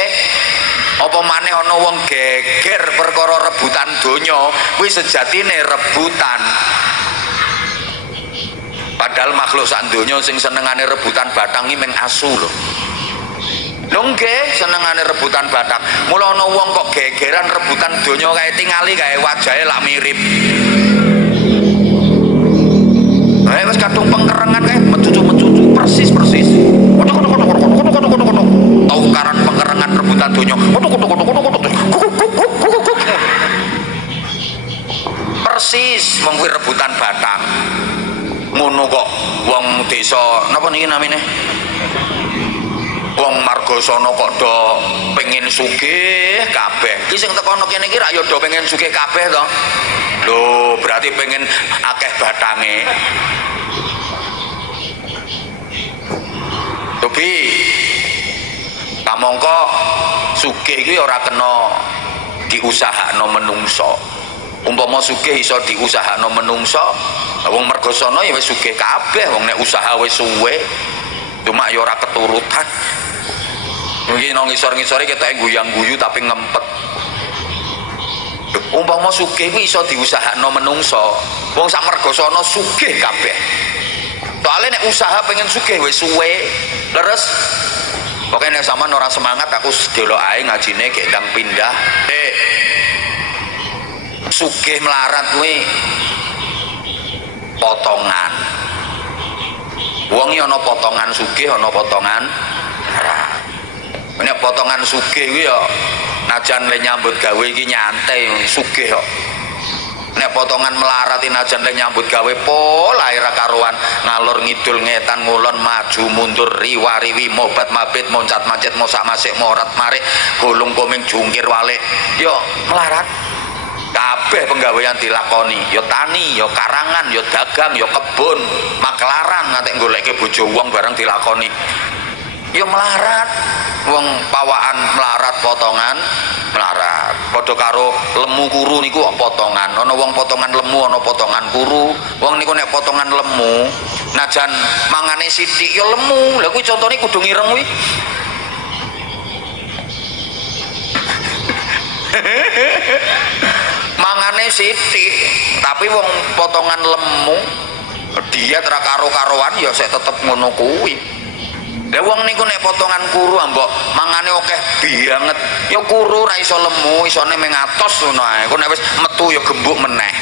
apa maneh ana wong geger perkara rebutan donya kuwi sejatine rebutan. Padahal makhluk sak donya sing senengane rebutan batang iki mung asu lho. Lho nggih senengane rebutan batang. Mula ana wong kok gegeran rebutan donya kae tingali kae wajahe lak mirip. Wis kadung pengkerengan kae mencucu-mencucu persis. Tau karan pengkerengan rebutan donya. Persis wong kuwi rebutan batang. Ngono kok wong desa napa niki namine? Wong margasana kok do pengen sugih kabeh. Ki sing tekono kene iki rak ya do pengen sugih kabeh to. Lho, berarti pengen akeh batange. Tapi kamangka sugih iki ora kena diusahakno menungso. Umpama sugih iso diusahakno menungso, wong margasana ya wis sugih kabeh, wong nek usaha wis suwe. Cuma ya ora keturutan. Mungkin nang ngisor-ngisore ketoke guyang-guyu tapi ngempet. Umpama sugih kuwi iso diusahakno menungso, wong sak margasana sugih kabeh. Soale nek usaha pengen sugih wis suwe. Leres. Pokoke nek sampean ora semangat aku sedelok ae ngajine gek ndang pindah. Sugih melarat kuwi potongan. Wong iki ana potongan sugih, ana potongan melarat. Nek potongan sugih kuwi ya najan le nyambut gawe iki nyantai sugih kok. Nek potongan melarat najan le nyambut gawe polahe ra karuan, ngalor ngidul ngetan ngulon maju mundur riwariwi mobat mabit moncat macet mosak masik morat marik golong koming jungkir walik. Yo melarat. Kabeh penggawean dilakoni, ya tani, ya karangan, ya dagang, ya kebun, makelaran nganti goleke bojo wong bareng dilakoni. Ya melarat. Wong pawaan melarat potongan melarat. Padha karo lemu kuru niku potongan. Ana wong potongan lemu, ana potongan kuru. Wong niku nek potongan lemu, najan mangane sithik ya lemu. Lha kuwi contone kudu ngireng kuwi. Mangane sithik, tapi wong potongan lemu diet ra karo-karoan ya sik tetep ngono kuwi. Lah wong niku nek potongan kuru mbok mangane akeh banget, ya kuru ra iso lemu, isone meng atos ngono ae. Kok nek wis metu ya gembuk meneh.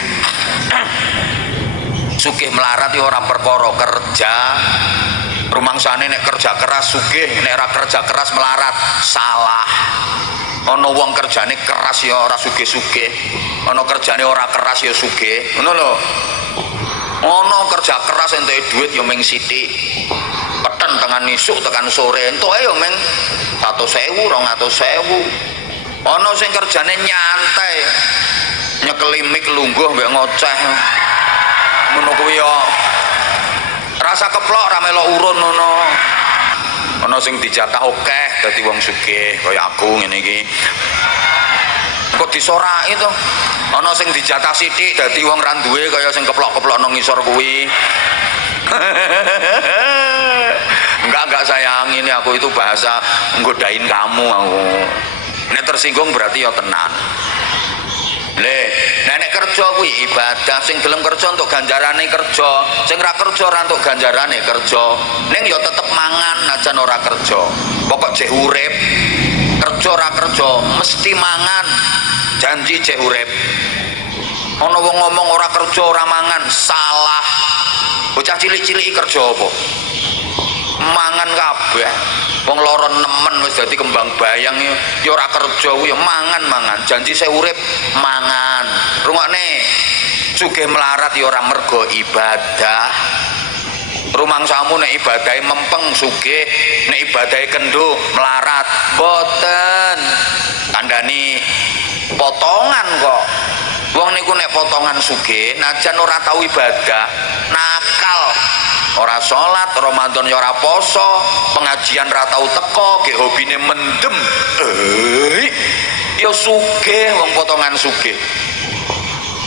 Sugih melarat ya ora perkara kerja. Rumangsane nek kerja keras sugih, nek ora kerja keras melarat. Salah. Ana wong kerjane keras ya ora sugih-sugih. Ana kerjane ora keras ya sugih. Ngono lho. Ana kerja keras entuk duit ya ming sithik. Peten tengan isuk tekan sore entuke ya ming 100.000 200.000. Ana sing kerjane nyantai. Nyekeli mik lungguh mbek ngoceh. Ngono kuwi ya rasa keplok ra melok urun ngono. Ana sing dijatah akeh dadi wong sugih kaya aku ngene iki. Kok disoraki to? Ana sing dijatah sithik dadi wong ra duwe kaya sing keplok-keplok nang ngisor kuwi. Enggak sayang, ini aku itu bahasa nggodain kamu aku. Nek tersinggung berarti ya tenan. Nenek kerja kuwi ibadah, sing gelem kerja untuk ganjarane kerja, sing ra kerja ora untuk ganjarane kerja. Ning ya tetep mangan aja ora kerja. Pokok jek urip, kerja ora kerja mesti mangan. Janji jek urip. Ana wong ngomong ora kerja ora mangan, salah. Bocah cilik-cilik kerja apa? Mangan kabeh. Wong lara nemen wis dadi kembang bayang ya ora kerja kuwi ya mangan. Janji saya urip mangan. Rungokne sugih melarat ya ora mergo ibadah. Rumangsamu nek ibadahe mempeng sugih, nek ibadahe kendho melarat. Boten. Kandhani potongan kok. Wong niku nek potongan sugih najan ora tau ibadah, nakal. Ora salat, Ramadan ya ora poso, pengajian ra tau teko, ge hobine mendem. Ya sugih wong potongan sugih.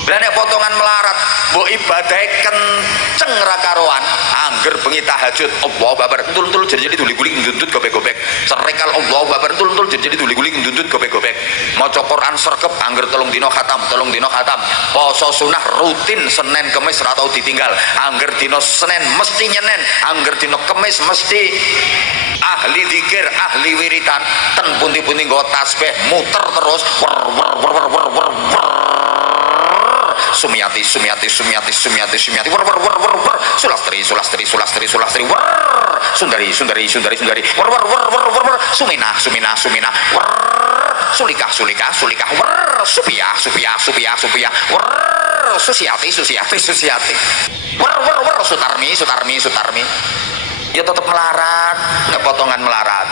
Lah nek potongan melarat, mbok ibadahe kenceng ra karuan, angger bengi tahajud, Allahu Akbar, entul-entul jadi duli-guli ndundut gobek-gobek. Serekal Allahu Akbar, entul-entul jadi duli-guli ndundut gobek-gobek. Maca Quran sergep angger 3 dina khatam. Poso sunah rutin Senin Kamis ra tau ditinggal. Angger dina Senin mesti nyenen, angger dina Kamis mesti ahli zikir, ahli wiritan, ten pundi-pundi nggo tasbih muter terus Sumiati Sulastri Sundari Sumina Sulika Supia Susiati Sutarmi ya tetep melarat, potongan melarat.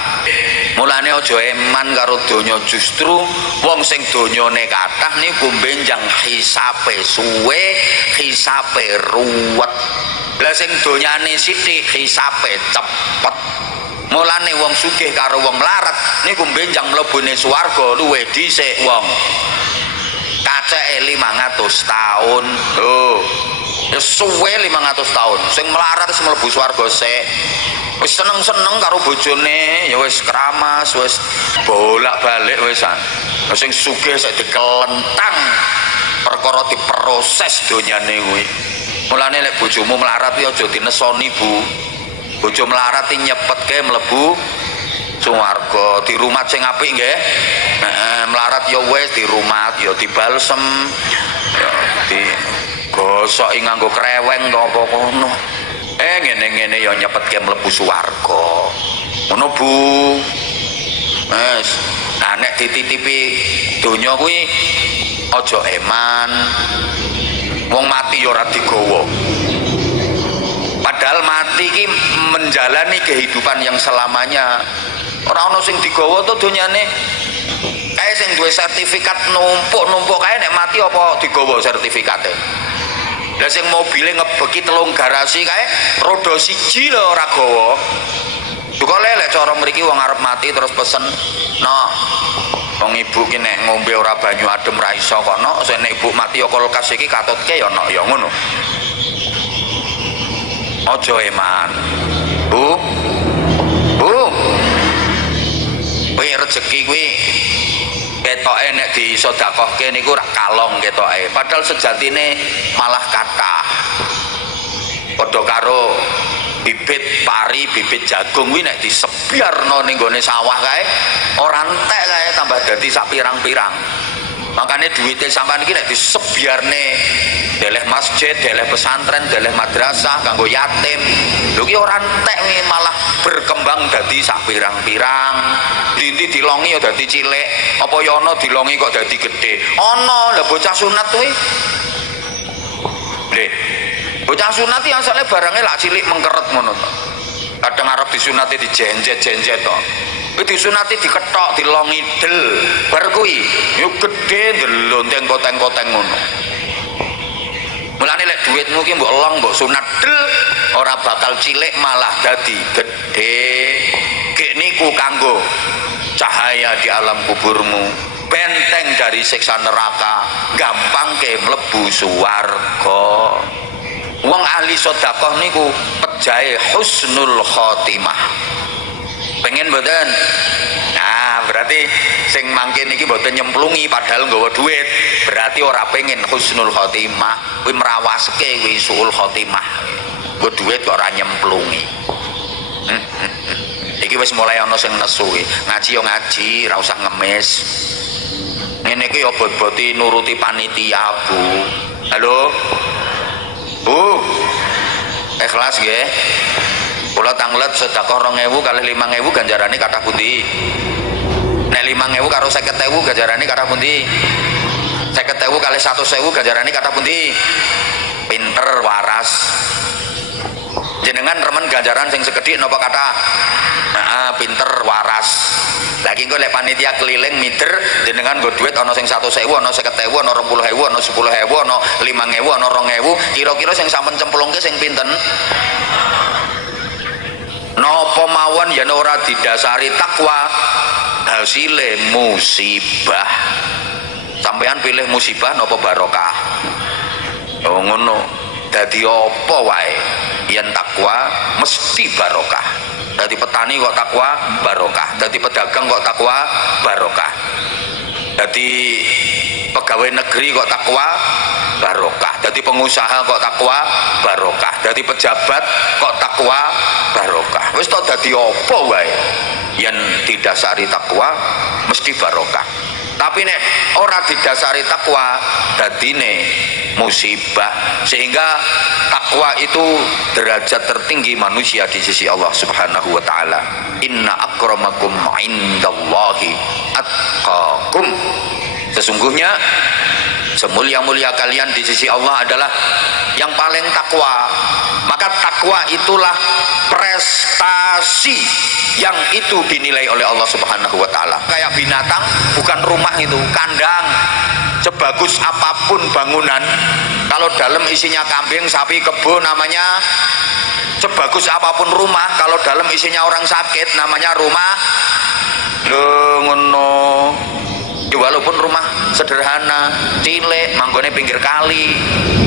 Mulane aja eman karo donya, justru wong sing donyane kathah niku benjang hisape suwe, hisape ruwet. Lah sing donyane sithik hisape cepet. Mulane wong sugih karo wong melarat niku benjang mlebune swarga luwih dhisik wong kaceke 500 tahun. Ya suwe 500 tahun. Sing melarat wis mlebu swarga sik. Wis seneng-seneng karo bojone, ya wis keramas, wis bolak-balik wisan. Sing sugih sik dikelentang perkara diproses donyane kuwi. Mulane lek bojomu melarat ya aja dinesoni, Bu. Bojo melarat nyepetke mlebu swarga. Di rumah sing apik nggih. Melarat ya wis di rumah ya dibalsem. Ya di gosok nganggo kreweng to apa ngono. Ngene-ngene ya nyepetke mlebu swarga. Ngono Bu. Wes, nah nek dititipi donya kuwi aja eman. Wong mati ya ora digawa. Padahal mati ki menjalani kehidupan yang selamanya. Ora ana sing digawa to donyane. Kae sing duwe sertifikat numpuk kae nek mati apa digawa sertifikate. Lah sing mobile ngebeki 3 garasi kae roda 1 lho ora gawa. Kok lek cara mriki wong arep mati terus pesen, "Noh, wong ibu ki nek ngombe ora banyu adem ra iso kok, Nok. Sing nek ibu mati ya kulkas iki katutke ya, Nok, ya ngono." Aja eman. Bu. Kuwi rezeki kuwi ketoke nek nek disedekahke niku rak kalong ketoke, padahal sejatine malah kathah. Padha karo bibit pari, bibit jagung kuwi nek disebiarno ning gone sawah kae ora entek kae tambah dadi sak pirang-pirang. Makanya duitnya sampean iki nek disebiarne deleh masjid, deleh pesantren, deleh madrasah kanggo yatim. Lho ki ora entek malah berkembang dadi sak pirang-pirang. Dinti dilongi ya dadi cilik, apa ya ana dilongi kok dadi gedhe. Ana lho bocah sunat kuwi. Nggih. Bocah sunat iki asale barange lak cilik mengkeret ngono to. Kadang arep disunati dijenjet-jenjet to. Kuwi disunati diketok, dilongi del. Bar kuwi yo gedhe ndelonteng koteng-koteng ngono. Mulane lek dhuwitmu ki mbok elong mbok sunat del ora bakal cilik malah dadi gedhe. Gek niku kanggo cahaya di alam kuburmu, benteng dari siksa neraka, gampang ke mlebu swarga. Wong ahli sedekah niku pejahe husnul khotimah. Pengen mboten? Nah, berarti sing mangke niki mboten nyemplungi padahal nggawa duit, berarti ora pengen husnul khotimah. Kuwi merawaske kuwi suul khotimah. Nggo duit kok ora nyemplungi. Iki wis mulai ana sing nesu iki. Ngaji yo ngaji, ora usah ngemis. Ngene iki yo bot-boti nuruti panitia, Bu. Halo. Bu. Ikhlas nggih. Kula tanglet sedekah 2000 kali 5000 ganjarane kathah pundi? Nek 5000 karo 50000 ganjarane kathah pundi? 50000 kali 100.000 ganjarane kathah pundi? Pinter waras. Jenengan remen ganjaran sing sekedhik napa kathah? Nah, pinter waras. Lagi engko lek panitia keliling mider jenengan nggo dhuwit ana sing 100.000, ana 50.000, ana 20.000, ana 10.000, ana 5.000, ana 2.000, kira-kira sing sampean cemplungke sing pinten? Napa mawon yen ora didasari takwa hasile musibah. Sampean pilih musibah napa barokah? Oh ngono. Dadi apa wae yen takwa mesti barokah. Dadi petani kok takwa barokah, dadi pedagang kok takwa barokah, dadi pegawai negeri kok takwa barokah, dadi pengusaha kok takwa barokah, dadi pejabat kok takwa barokah. Wis to dadi apa wae yen didasari takwa mesti barokah. Tapi nek ora didasari takwa dadine musibah. Sehingga takwa itu derajat tertinggi manusia di sisi Allah Subhanahu wa taala. Inna akramakum indallahi atqakum. Sesungguhnya semulia-mulia kalian di sisi Allah adalah yang paling takwa. Maka takwa itulah prestasi yang itu dinilai oleh Allah Subhanahu wa taala. Kayak binatang, bukan rumah itu, kandang. Sebagus apapun bangunan, kalau dalam isinya kambing, sapi, kebo namanya sebagus apapun rumah, kalau dalam isinya orang sakit namanya rumah. Lho ngono. Ya, walaupun rumah sederhana, cilik, manggone pinggir kali,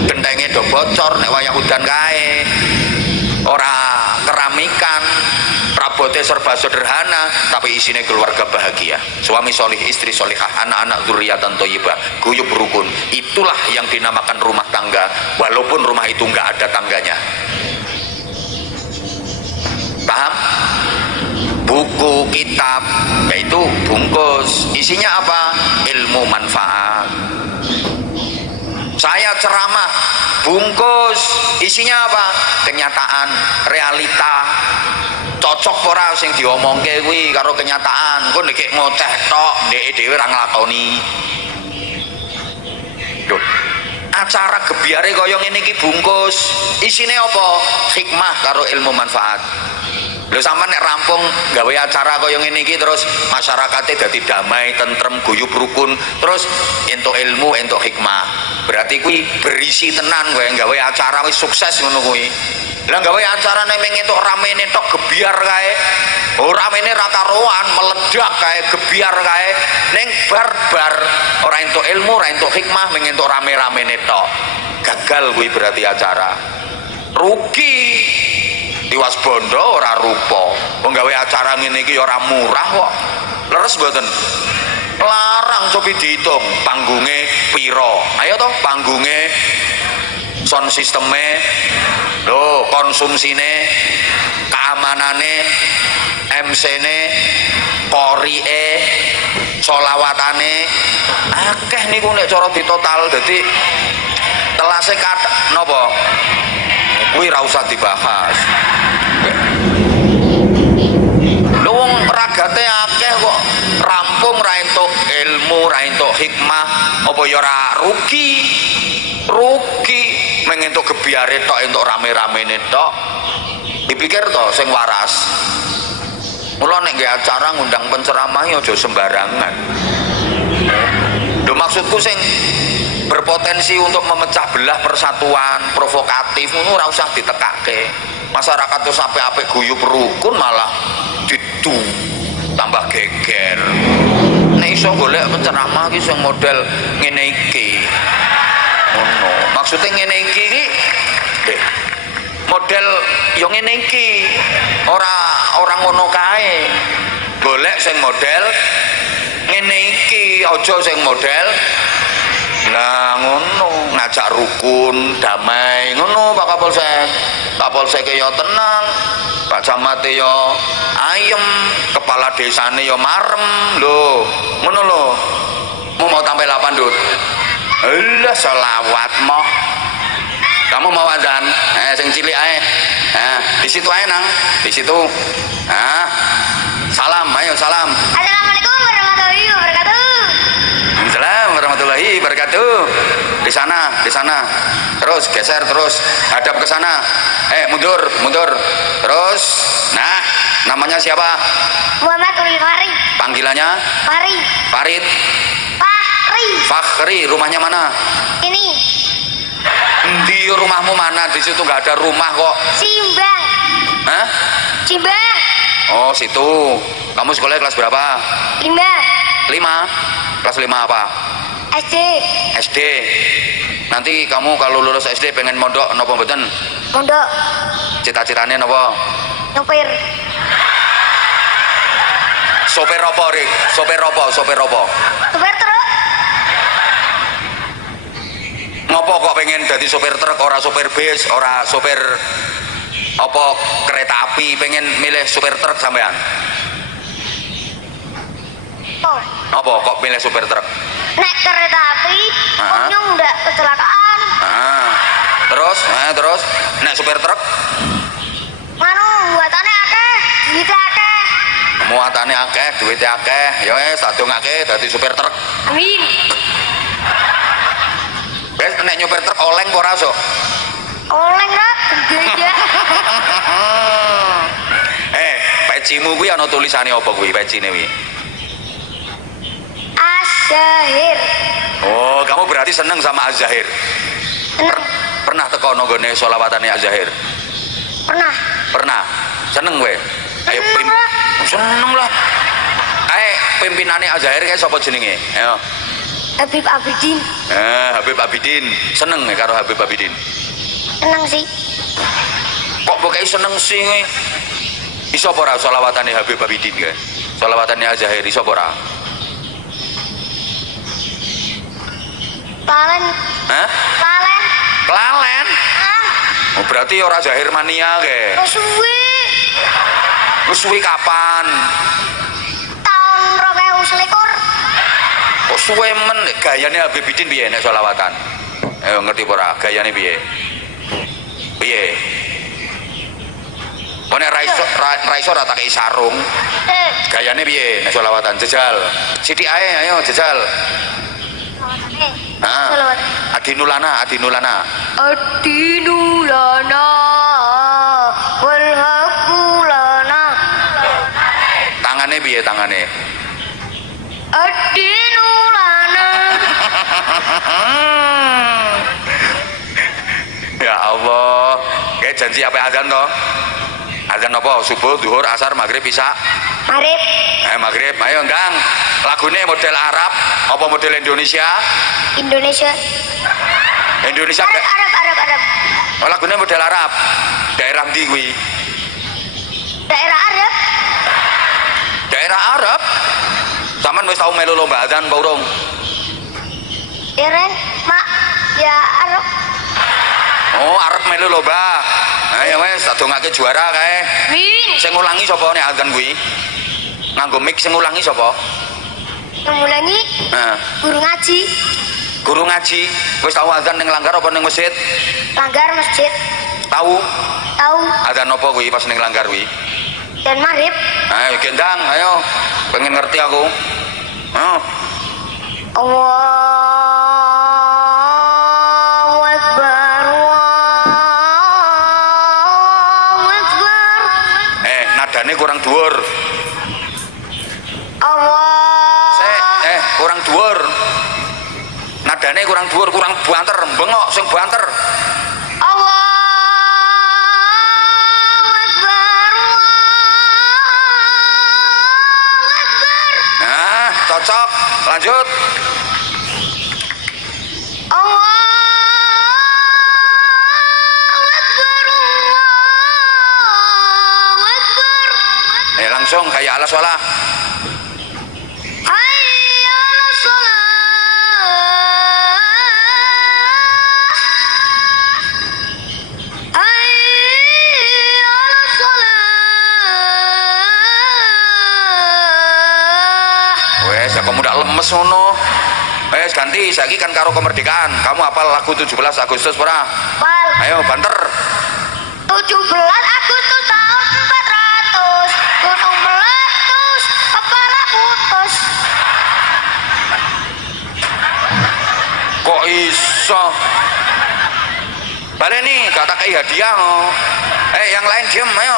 gentenge do bocor nek wayah udan kae. Ora keramikan, prabote serba sederhana, tapi isinya keluarga bahagia, suami solih, istri solihah, anak-anak dzurriatan thayyibah, guyub rukun. Itulah yang dinamakan rumah tangga, walaupun rumah itu nggak ada tangganya. Paham? Buku, kitab, yaitu bungkus, isinya apa? Ilmu manfaat. Saya ceramah, bungkus, isinya apa? Kenyataan, realita. Cocok ora sing diomongke kuwi karo kenyataan. Engko nek ngoceh tok, ndeke dhewe ora nglakoni. Lho, acara gebyare kaya ngene iki bungkus, isine apa? Hikmah karo ilmu manfaat. Lho sampean nek rampung gawe acara kaya ngene iki terus masyarakate dadi damai, tentrem, guyub rukun, terus entuk ilmu, entuk hikmah. Berarti kuwi berisi tenan kowe gawe acara wis sukses ngono kuwi. Lah gawe acara nek entuk ramene tok gebyar kae. Oh ramene ra karuan, meledak kae, gebyar kae. Ning barbar ora entuk ilmu, ora entuk hikmah, entuk rame-ramene tok. Gagal kuwi berarti acara. Rugi. Tiwas bondo ora rupa. Wong gawe acara ngene iki ora murah kok. Leres mboten? Larang coba dihitung panggunge piro. Ayo toh panggunge, sound sisteme, lho konsumsine, keamanane, MC-ne, korie, solawatane, akeh niku nek cara ditotal. Dadi telase napa? Kuwi ra usah dibahas. Lho wong ragate akeh kok rampung ra entuk ilmu, ra entuk hikmah, apa ya ora rugi. Rugi mengentuk gebiare tok entuk rame-ramene tok. Dipikir to sing waras. Mula nek nggih acara ngundang penceramah aja sembarangan. Lho maksudku sing berpotensi untuk memecah belah persatuan, provokatif ngono ora usah ditekake. Masyarakat terus apik-apik guyub rukun malah didu tambah geger. Nek iso golek penceramah iki sing model ngene iki. Ngono. Maksudnya ngene iki model yo ngene iki. Ora ngono kae. Golek sing model ngene iki, aja sing model nah ngono, ngajak rukun, damai, ngono Pak Kapolsek. Kapolsek ya tenang, Pak Camate ya ayem, kepala desane ya marem, lho, ngono lho. Mau tampil apa Dut? Alah selawat moh. Kamu mau azan? Sing cilik ae. Di situ ae nang, di situ. Salam, ayo salam. Assalamualaikum warahmatullahi wabarakatuh. Waalaikumsalam warahmatullahi wabarakatuh. Di sana. Terus geser terus, hadap ke sana. Mundur. Terus. Nah, namanya siapa? Muhammad Uli Fahri. Panggilannya? Farid. Fakhri. Rumahnya mana? Ini. Di rumahmu mana? Di situ nggak ada rumah kok. Cimbang. Hah? Cimbang. Oh, situ. Kamu sekolahnya kelas berapa? 5. 5. Kelas 5 apa? SD. Nanti kamu kalau lulus SD pengen mondok napa mboten? Mondok. Cita-citane napa? Nyopir. Sopir apa, Rik? Sopir apa? Sopir truk. Ngopo kok pengen jadi sopir truk, ora sopir bis, ora sopir apa kereta api, pengen milih sopir truk sampean? Oh. Apa kok milih sopir truk? Naik kereta api, untung nggak kecelakaan. Terus naik sopir truk? Muatannya akeh, duitnya akeh. Muatannya akeh, duitnya akeh. Ya sadung akeh dadi sopir truk. Amin. Wes nek nyopir truk oleng apa ora sok? Oleng nak, gede. Pecimu kuwi ana tulisane apa kuwi pecine kuwi? Az-Zahir. Oh, kamu berarti seneng sama Az-Zahir? Pernah teko nonggone sholawatane Az-Zahir? Pernah. Seneng kowe? Ayo seneng lah. Pimpinane Az-Zahir kae sapa jenenge? Ayo. Habib Abidin. Habib Abidin. Seneng karo Habib Abidin? Seneng sih. Kok pokoke seneng sih? Iso apa ora sholawatane Habib Abidin kae? Sholawatane Az-Zahir iso apa ora? Kelalen? Oh, berarti ora Zahir mania kae. Suwi kapan? Tahun 2021. Kok suwe men gayane Habib Bidin piye nek sholawatan? Ayo ngerti apa ora? Gayane piye? Nek ra iso ra tak kei sarung. Gayane piye nek sholawatan? Jejal. Sithik ae ayo jejal. Adinulana wal haqqulana. Tangane piye tangane? Adinulana. Ya Allah, kayak janji apa azan toh? Azan apa? Subuh, zuhur, asar, maghrib, isya? Maghrib. Maghrib. Ayo Gang, lagune model Arab apa model Indonesia? Indonesia. Arab. Oh, lagune model Arab. Daerah ndi kuwi? Daerah Arab. Daerah Arab? Sampeyan wis tau melu lomba adzan apa urung? Eren, mak, ya arep. Oh, arep melu lomba. Ayo wes adongake juara kae. Sing ngulangi sapa nek adzan kuwi? Nganggo mic sing ngulangi sapa? Ngulangi? Nah, Guru ngaji. guru ngaji. Wis tau adzan ning langgar apa ning masjid? Langgar masjid. Tahu? Tahu. Adzan apa kuwi pas ning langgar kuwi? Dan maghrib. Ayo gendang, ayo. Pengen ngerti aku. Ayo. Allahu Akbar. Allahu Akbar. Nadane kurang dhuwur. Kurang dhuwur. Nadane kurang dhuwur, kurang banter, bengok sing banter. Allahu Akbar. Allahu Akbar. Nah, cocok. Lanjut. Allahu Akbar. Allahu Akbar. Langsung kayak ala sholah. Hayya 'alas shalah. Hayya 'alas shalah. Wes, aku mudah lemes ngono. Wes ganti, saiki kan karo kemerdekaan. Kamu hafal lagu 17 Agustus ora? Pal. Ayo banter. 17 Agustus tahun 400. Gunung meletus, kepala putus. Kok iso? Baleni, kata kayak hadiah no. Yang lain diem, ayo.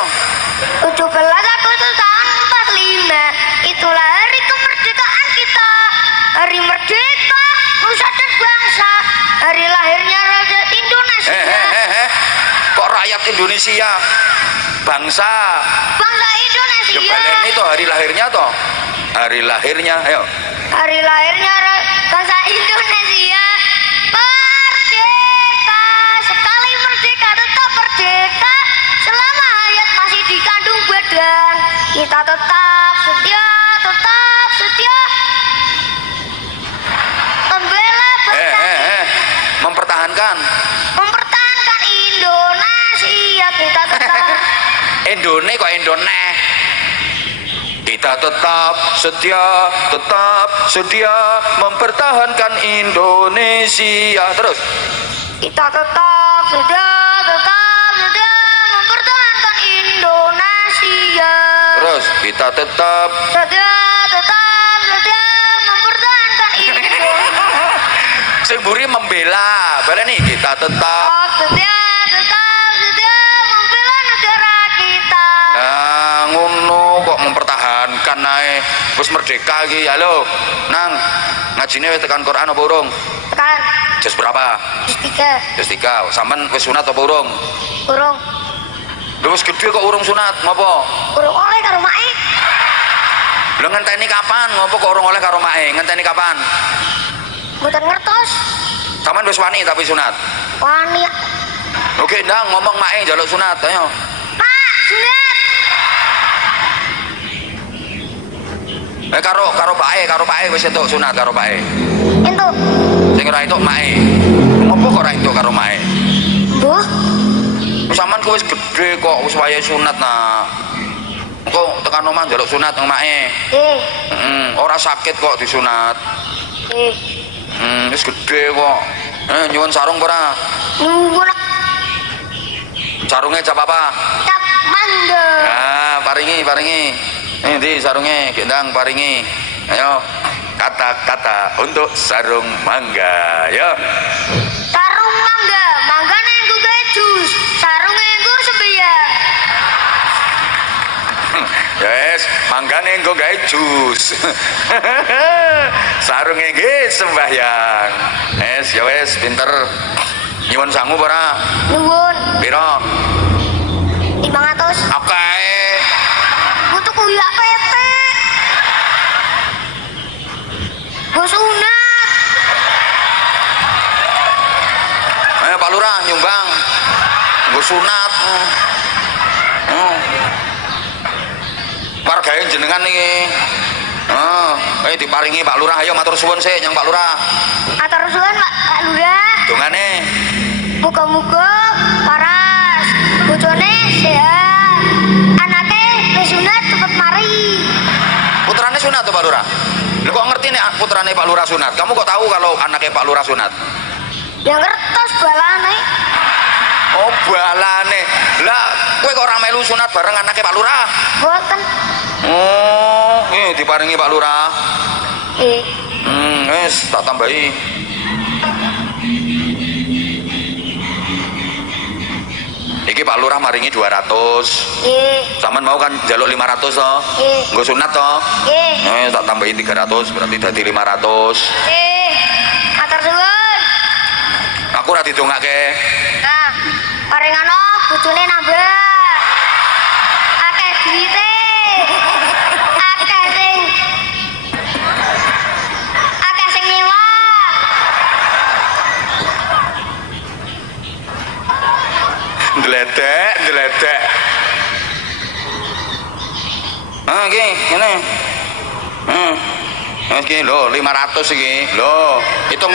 17 Agustus tahun 45. Itulah hari kemerdekaan kita. Hari merdeka, nusa dan bangsa. Hari lahirnya Rakyat Indonesia. Kok rakyat Indonesia? Bangsa. Bangsa Indonesia. Ya baleni toh hari lahirnya toh. Hari lahirnya, ayo. Hari lahirnya bangsa Indonesia. Merdeka, sekali merdeka tetap merdeka. Selama hayat masih dikandung badan, kita tetap setia, tetap setia. Membela bangsa, Mempertahankan mempertahankan Indonesia. Kita tetap Indone kok Indone. Kita tetap setia mempertahankan Indonesia. Terus. Kita tetap setia, mempertahankan Indonesia. Terus kita tetap Setia, mempertahankan Indonesia. sing mburi membela. Baleni kita tetap. Setia, membela negara kita. Nah, ngono kok mempertahankan ae. Wis merdeka iki. Halo, Nang. Ngajine wis tekan Quran apa urung? Tekan, Jus berapa? tiga, Jus 3. Sampean wis sunat apa urung? urung, Lha wis gedhe kok urung sunat. Ngopo? urung oleh karo mae. Lha ngenteni kapan? Ngopo kok urung oleh karo mae? Ngenteni kapan? Mboten ngertos. Sampean wis wani tapi sunat. Wani. Oke, Ndang ngomong mae njaluk sunat. Ayo. Pak, sunat. Karo Pak wis entuk sunat karo Pak. Entuk. Sing ora entuk mae. Ngopo kok ora entuk karo mae? Mbuh, Sampeyan ku wis gedhe kok wis wayahe sunat nah. Engko tekan omah njaluk sunat nang mae. Ora sakit kok disunat. Wis gedhe kok. Nyuwun sarung ora? nyuwun Sarunge cap apa? cap mangga. Paringi. Endi sarunge, Gendang paringi. Ayo. Kata-kata untuk sarung mangga, ya. Sarung mangga, manggane nggo gawe jus, sarunge nggo sembayang. Yes, manggane nggo gawe jus. Sarunge nggih sembahyang. Ya wes, pinter. Nyuwun sangu ora? Nyuwun Piro? 500. Akae. Butuh kuliah PT. Bos sunat. Ayo Pak Lurah nyumbang. Nggo sunat. Wargae jenengan iki. Diparingi Pak Lurah, ayo matur suwun sih nyang Pak Lurah. Matur suwun Pak Lurah. Dongane. Muga-muga paras bojone sehat. Anake wis sunat cepet mari. Putrane sunat tuh Pak Lurah. Lu kok ngerti nih putrane Pak Lurah sunat? Kamu kok tahu kalau anaknya Pak Lurah sunat? Ya ngertos balane. Oh balane. Lah kowe kok ora melu sunat bareng anaknya Pak Lurah? Boten. Oh, diparingi Pak Lurah. Wis tak tambahi. Iki Pak Lurah maringi 200. Sampeyan mau kan njaluk 500 to? Nggo sunat to? Tak tambahin 300 berarti dadi 500. Matur suwun. Aku ora didongake. Nah, parengano bojone nambah. Akeh duwite. Akeh sing nyewa. Ndledek. Iki ngene. Iki lho 500 iki. Lho, hitung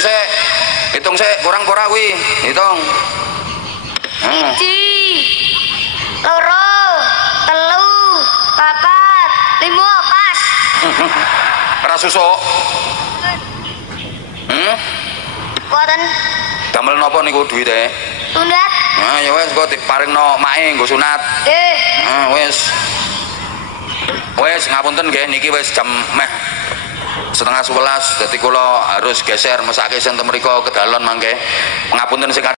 sik kurang ora kuwi. Hitung. 1, 2, 3, 4, 5, pas. Ora susuk. Boten Damel napa niku duwite? sunat. Ya wis kok diparingno mae nggo sunat. Wis ngapunten nggih niki wis jam meh setengah 11 dadi kula harus geser mesake sing mriko ke dalon mangke. Ngapunten sing